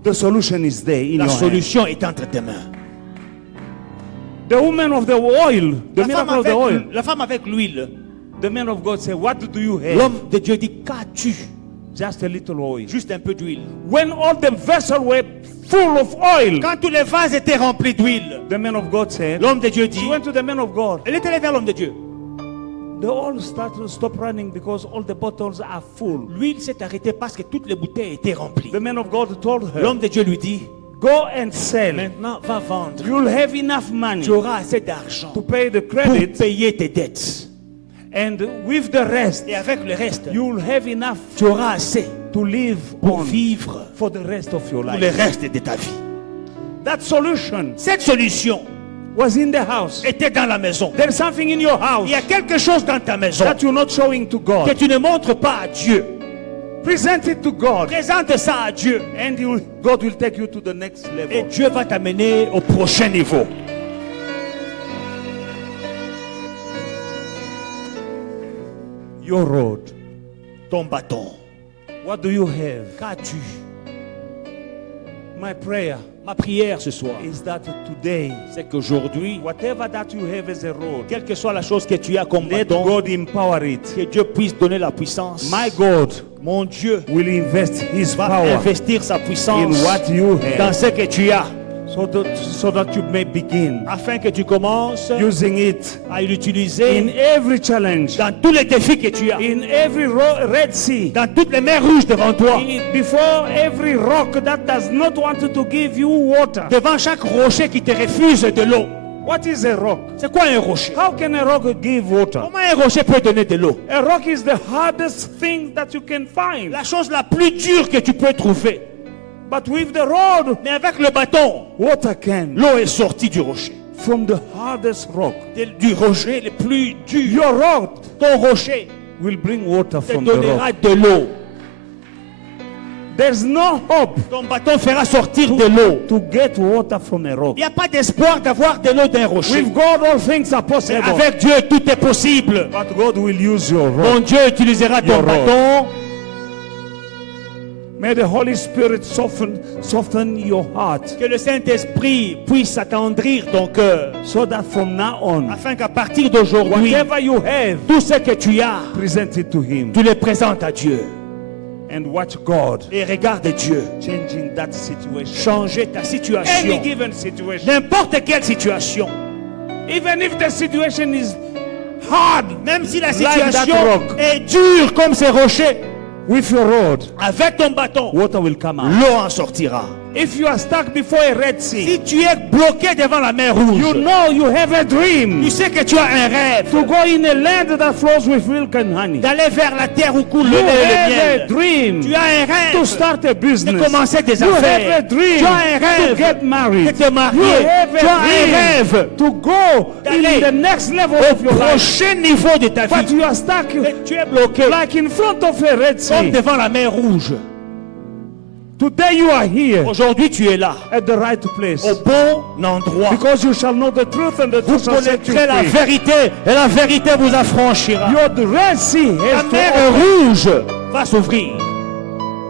The solution is there in La your hand. solution est entre tes mains. The woman of the oil, the miracle of the oil. La femme avec l'huile. The man of God said, what do you have? L'homme de Dieu dit, qu'as-tu? Just a little oil. Juste un peu d'huile. When all the vessels were full of oil, Quand tous les vases étaient remplis d'huile, the man of God said, l'homme de Dieu dit, she went to the man of God. elle est allée vers l'homme de Dieu. The oil started to stop running because all the bottles are full. L'huile s'est arrêtée parce que toutes les bouteilles étaient remplies. The man of God told her, L'homme de Dieu lui dit, go and sell. maintenant va vendre. You'll have enough money Tu auras assez d'argent to pay the pour credit, payer tes dettes. and with the rest, Et avec le reste, you'll have enough tu auras assez to live pour on vivre for the rest of your pour le life. reste de ta vie. That solution Cette solution was in the house. était dans la maison. There's something in your house Il y a quelque chose dans ta maison that you're not showing to que God. tu ne montres pas à Dieu. Present it to God, Présente ça à Dieu and God will take you to the next et level. Dieu va t'amener au prochain niveau. Your road. Ton bâton. What do you have? Qu'as-tu? My prayer Ma prière ce soir, is that today, c'est qu'aujourd'hui, whatever that you have as a road, quelle que soit la chose que tu as comme let bâton, God empower it. que Dieu puisse donner la puissance. My God Mon Dieu will invest His va power investir sa in puissance what you dans have ce que tu as, so that you may begin afin que tu commences using it à in l'utiliser every challenge, dans tous les défis que tu as, in every Red Sea, dans toutes les mers rouges devant toi, before every rock that does not want to give you water. devant chaque rocher qui te refuse de l'eau. What is a rock? C'est quoi un rocher? How can a rock give water? Comment un rocher peut donner de l'eau? A rock is the hardest thing that you can find. La chose la plus dure que tu peux trouver. But with the rod, Mais avec le bâton, water can. l'eau est sortie du rocher. From the hardest rock. Du rocher le plus dur. Your rod Ton rocher will bring water te from the rock. donnera de l'eau. There's no hope Ton bâton fera sortir de l'eau. to get water from a rock. Il n'y a pas d'espoir d'avoir de l'eau d'un rocher. With God, all things are Mais possible. avec Dieu, tout est possible. But God will use your rod. Mon Dieu utilisera ton Your rod. bâton. May the Holy Spirit soften your heart, Que le Saint-Esprit puisse attendrir ton cœur. so that from now on, Afin qu'à partir d'aujourd'hui, whatever you have, tout ce que tu as, present it to Him tu le présentes à Dieu. and watch God Et regarde Dieu changing that situation. changer ta Any situation. given situation, N'importe quelle situation. even if the situation is hard, Même si la like that situation rock, est dure comme ces rochers, with your rod, avec ton bâton, water will come out. l'eau en sortira. If you are stuck before a Red Sea, Si tu es bloqué devant la mer rouge, you know you have a dream tu sais que tu as un rêve to go in a land that flows with milk and honey. d'aller vers la terre où coule You le lait et le have a miel. dream Tu as un to rêve start a de business. commencer des You have a affaires. dream Tu as un to rêve get married. de te You marier. have Tu as a un dream rêve to go d'aller in the next level au of your life. prochain niveau de ta But vie. you are stuck Et tu es bloqué like in front of a Red comme Sea. devant la mer rouge. Today you are here Aujourd'hui, tu es là, at the right place. au bon endroit. Because you shall know the truth and the Vous truth shall set you connaîtrez la free. vérité et la vérité vous affranchira. Your Red Sea La has to mer open rouge va s'ouvrir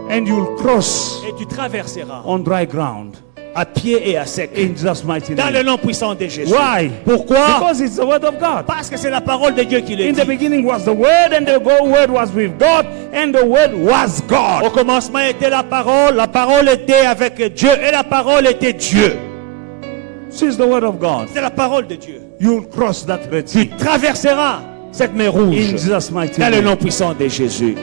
and you'll cross et tu traverseras on dry ground. à pied et à sec. In Jesus' mighty Dans le name. nom puissant de Jésus. Why? Pourquoi? Because it's the word of God. Parce que c'est la parole de Dieu qui le In the dit. beginning was the word, and the word was with God, and the word was Au God. commencement était la parole était avec Dieu et la parole était Dieu. This is the word of God. C'est la parole de Dieu. You'll cross that Red Sea. Tu traverseras cette mer In rouge Jesus' mighty dans le name. nom puissant de Jésus.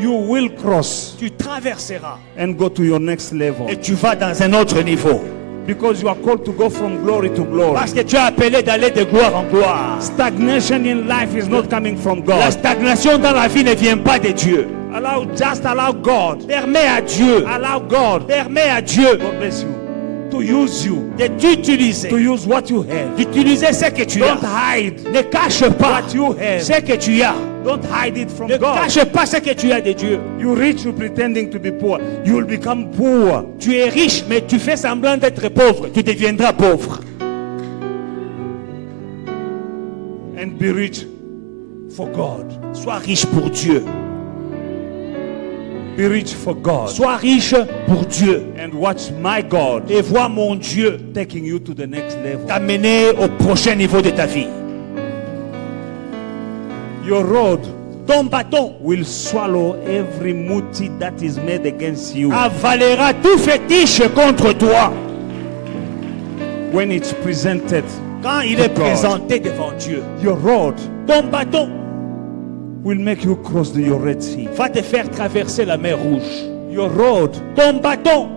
You will cross Tu traverseras and go to your next level. et tu vas dans un autre niveau. Because you are called to go from glory to glory. Parce que tu es appelé d'aller de gloire en gloire. Stagnation in life is not coming from La God. stagnation dans la vie ne vient pas de Dieu. Just allow God. Permets à Dieu, Allow God. permets à Dieu God bless you. To use you. de t'utiliser, To use what you have. d'utiliser ce que tu Don't as. hide Ne cache pas what you have. ce que tu as. Don't hide it from Ne God. cache pas ce que tu as de Dieu. You rich, you pretending to be poor. You will become poor. Tu es riche, mais tu fais semblant d'être pauvre. Tu deviendras pauvre. And be rich for God. Sois riche pour Dieu. Be rich for God. Sois riche pour Dieu. And watch my God Et vois mon Dieu taking you to the next level. t'amener au prochain niveau de ta vie. Your rod Ton bâton will swallow every muti that is made against you avalera tout fétiche contre toi. when it's presented. Quand il To est God. présenté devant Dieu. Your rod Ton bâton will make you cross your Red Sea. va te faire traverser la mer rouge. Your rod. Ton bâton.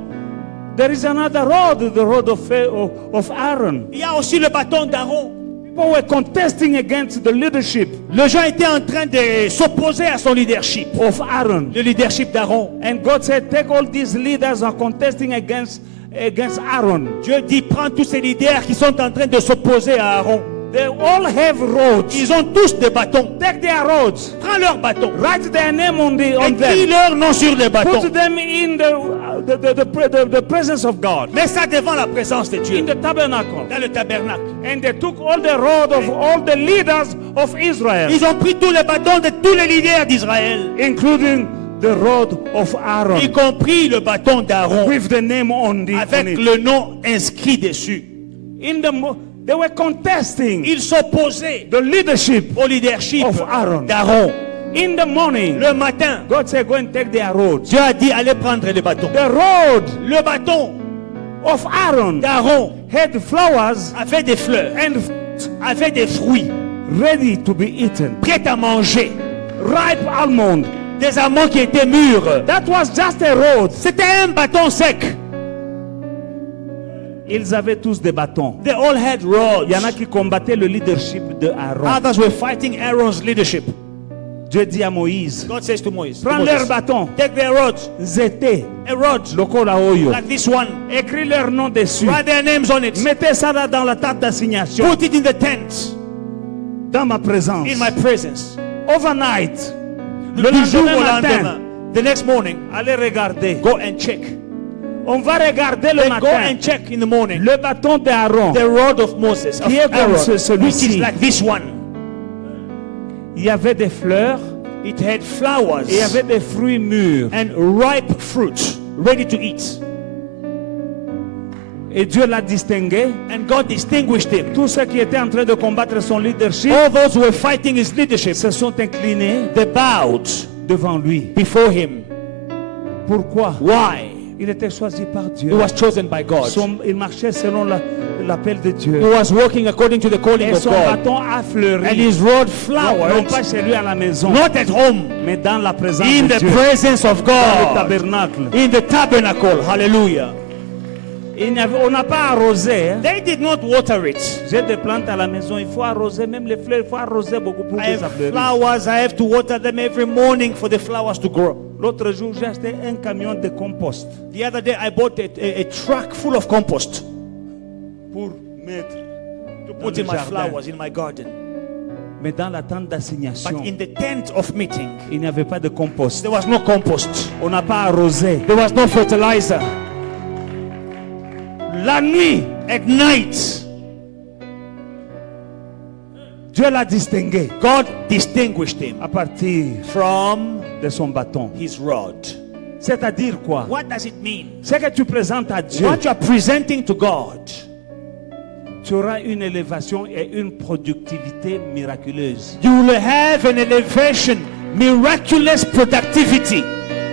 There is another rod, the rod of Aaron. Il y a aussi le bâton d'Aaron. People were contesting against the leadership Les gens étaient en train de s'opposer à son leadership. of Aaron. Le leadership d'Aaron. And God said, take all these leaders are contesting against Aaron. Dieu dit, prends tous ces leaders qui sont en train de s'opposer à Aaron. They all have rods. Ils ont tous des bâtons. Take their rods. Prends leurs bâtons. Write their name on Écris them. leur nom sur les bâtons. Put them in the presence of God. Mets ça devant la présence de Dieu. In the tabernacle. Dans le tabernacle. And they took all the rod of all the leaders of Israel, Ils ont pris tous les bâtons de tous les leaders d'Israël. including the rod of Aaron, y compris le bâton d'Aaron, with the name on avec it. le nom inscrit dessus. They were contesting Ils s'opposaient the leadership au leadership of Aaron. d'Aaron. In the morning, Le matin, God said, go and take their rods. Dieu a dit, allez prendre le bâton. The rod Le bâton of Aaron d'Aaron had flowers avait des fleurs, and avait des fruits, ready to be eaten. prêts à manger. Ripe almond. Des amandes qui étaient mûres. That was just a rod. C'était un bâton sec. Ils avaient tous des bâtons. They all had rods. Il y en a qui combattaient le leadership de Aaron. Others were fighting Aaron's leadership. Dieu dit à Moïse, God says to Moses, prends leurs bâtons, take their rods, zété, a rod lokola oyo, like this one, écris leur nom dessus, write their names on it, mettez ça là dans la table d'assignation, put it in the tent, dans ma présence. in my presence. Overnight, le Du jour au lendemain matin, lendemain, the next morning, allez regarder. go and check. On va regarder le Then go matin and check in the morning. le bâton d'Aaron. The rod of Moses, of Qui est comme Aaron, celui-ci. which is like this one. Il y avait des fleurs It had flowers et il y avait des fruits mûrs. and ripe fruit, ready to eat. Et Dieu l'a distingué. And God distinguished him. Tous ceux qui étaient en train de combattre son leadership All those who were fighting his leadership, se sont inclinés they bowed devant lui. before him. Pourquoi? Why? Il était choisi par He Dieu. was chosen by God. Il marchait selon l'appel de Dieu. He was walking according to the calling Et of son God. bâton a fleuri. And his rod Non flowered, pas chez lui à la maison, not at home, mais dans la présence in de the Dieu. presence of Dans le God, tabernacle. in the tabernacle. Hallelujah. On n'a pas arrosé. Hein. They did not water it. J'ai des plantes à la maison, il faut arroser, même les fleurs, il faut arroser beaucoup pour I que ça have fleurisse. flowers, I have to water them every morning for the flowers to grow. L'autre jour, j'ai acheté un camion de compost The other day, I bought a truck full of compost pour mettre to dans put le in my jardin. flowers in my garden. Mais dans la tente d'assignation, But in the tent of meeting, il n'y avait pas de compost. there was no compost. On n'a pas arrosé. There was no fertilizer. La nuit, At night, Dieu l'a distingué God distinguished him à partir from de son bâton. his rod. C'est-à-dire quoi? What does it mean? Ce que tu présentes à Dieu, What you are presenting to God, tu auras une élévation et une productivité miraculeuse. you will have an elevation, miraculous productivity.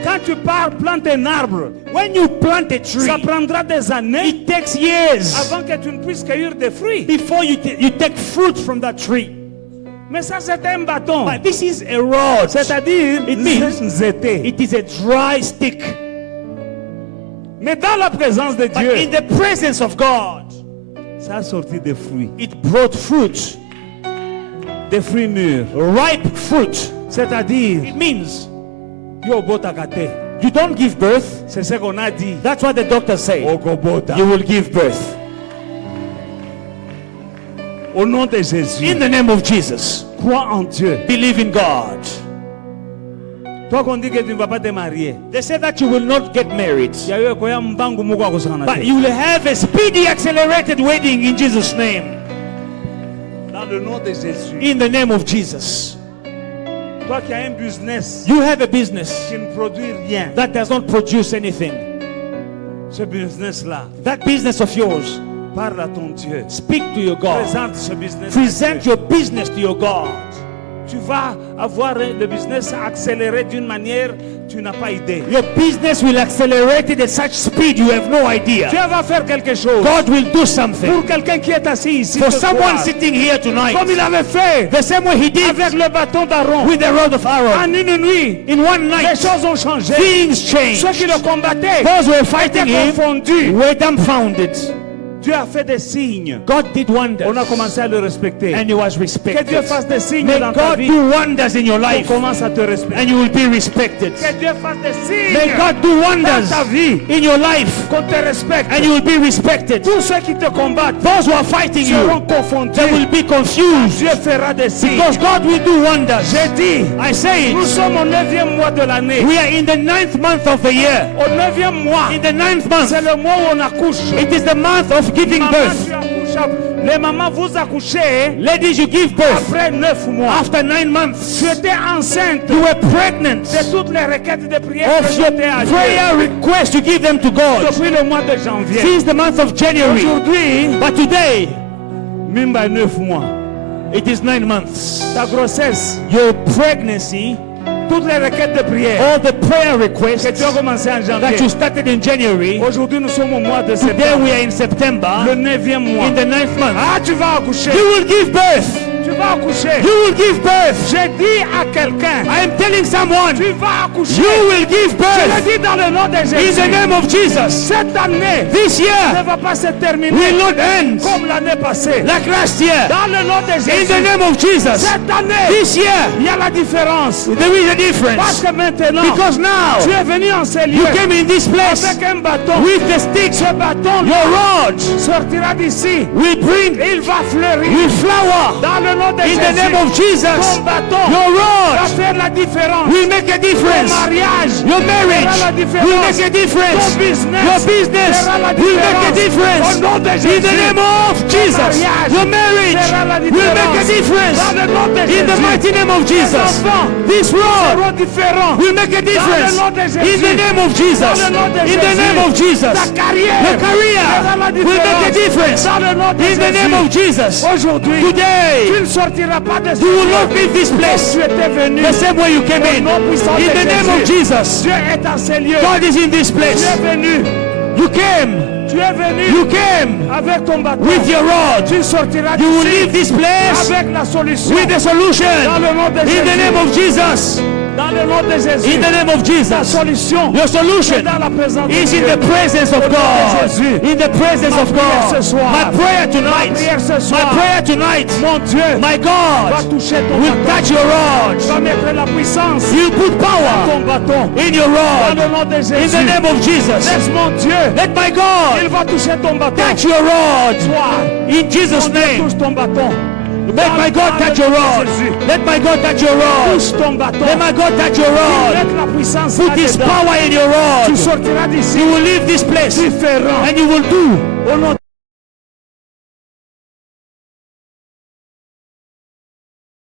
Quand tu plantes un arbre, When you plant a tree, ça prendra des années it takes years avant que tu ne puisses cueillir des fruits. before you take fruit from that tree. Mais ça, c'est un bâton. But this is a rod. C'est-à-dire, It means zété. it is a dry stick. Mais dans la présence de But in Dieu, the presence of God, ça a sorti des fruits. it brought fruit, Des fruits mûrs. ripe fruit. C'est-à-dire, It means yo botakate. you don't give birth. C'est ce qu'on a dit. That's what the doctors say. Ogobota. You will give birth. Au nom de Jésus, In the name of Jesus, crois en Dieu. believe in God. Toi qu'on dit que tu ne vas pas te marier, They say that you will not get married, il y a eu quoi, mbangu muko akusana but te. you will have a speedy, accelerated wedding in Jesus' name. Dans le nom de Jésus. In the name of Jesus. Toi qui as un business You have a business qui ne produit rien, that does not produce anything. ce business-là, That business of yours, parle à ton Dieu. speak to your God. Présente ce business. Present your business to your God. Tu vas avoir le business accéléré d'une manière tu n'as pas idée. Your business will accelerate it at such speed you have no idea. Dieu va faire quelque chose God will do something. pour quelqu'un qui est assis ici. For ce someone soir, sitting here tonight, comme il avait fait the same way he did avec le bâton d'Aaron. with the rod of En Aaron. une nuit, In one les night, choses ont changé. things Ceux changed. qui le combattaient Those who were étaient fighting him confondus. were dumbfounded. Dieu a fait des signes. God did wonders, On a commencé à le respecter. and he was Que respected. Dieu fasse des signes May dans ta God vie. do wonders in your On life, commence à te respecter. and you will be respected. Que Dieu fasse des signes May God do dans wonders ta vie. in your life, Qu'on te respecte. and you will be respected. Tous ceux qui te combattent Those who are fighting seront you, confondus. they will be confused, Dieu fera des signes. because God will do wonders. J'ai dit, I say nous it. sommes au 9e mois de l'année. We are in the 9th month of the year. Au 9e mois, In the 9th month, c'est le mois où on accouche. it is the month of giving Maman, birth. tu accouches Les mamans, vous accouchez Ladies, you give birth après 9 mois. after 9 months. Tu étais enceinte You were pregnant de toutes les requêtes de prière of que your j'étais à Dieu prayer request. You give them to God depuis le mois de janvier. since the month of January. Aujourd'hui, But today, même à 9 mois, it is 9 months. ta grossesse, Your pregnancy, toutes les requêtes de prière all the prayer que requests tu as commencé en that janvier. you started in January, Aujourd'hui, nous sommes au mois de today septembre, we are in September, le 9e mois. in the 9th month. Ah, tu vas accoucher. You will give birth. Tu vas accoucher. You will give birth. J'ai dit à quelqu'un, I am telling someone, tu vas accoucher. you will give Je birth le dis dans le nom de in Jésus. the name of Jesus. Cette année This ne year va pas se terminer will not end comme l'année passée. like last year. Dans le nom de In Jésus. the name of Jesus. Cette année, This year, il y a la différence. there is a Parce difference. que maintenant, Because now, tu es venu en ces you lieux came in this place avec un bâton. with the stick, Ce bâton your rod sortira d'ici. will bring Il va fleurir. will flower. Dans le nom de In the name Jésus. of Jesus, Ton bâton your va rod faire la différence. will make a Ton difference. mariage Your fera la marriage différence. will make a difference. Ton business Your business fera la will make a différence. difference. Au nom de In Jésus. the name of Jesus, mariage your marriage fera la will make a différence. difference. Dans le nom de In the Jésus. mighty name of Jesus, enfants this rod seront différents. will make a difference. nom de Jésus. In the name of Jesus, Dans le nom de in the Jésus. name of Jesus, Ta carrière your career fera la will make a difference. Dans le nom de In the name Jésus. of Jesus, Aujourd'hui, tu today ne sortiras pas de ce you will lieu not leave this comme place tu étais venu. the same way you came in. Au nom puissant In de the name of Jésus. Jesus, Dieu est dans ces lieux. God is in this Tu place. es venu. You came, Tu es venu you came avec ton bâton. with your rod. Tu sortiras You will d'ici leave this place avec la solution. with the solution. Dans le nom de In the Jésus. name of Jesus. Dans le nom de Jésus. In the name of La Jesus. solution Your est solution dans la présence de is in Dieu. the presence of Au nom de God. Jésus. In the presence of prière ce God. soir. My prayer tonight. prière ce My soir. prayer tonight. Mon Dieu My va God toucher ton will bâton. touch your rod. Va mettre la puissance You put dans power ton bâton. in your Dans le rod. nom de In Jésus. the name of Jesus. Laisse mon Dieu. Let my Il God va toucher ton bâton. touch your rod. Toi, In Jesus' mon Dieu name. touche ton bâton. Let my God touch your rod. Let my God touch your rod. Touche ton bâton. Let my God touch your rod. Mets la puissance Put this là-dedans. power in your Tu rod. sortiras d'ici You will leave this place différent. and you will do Au nom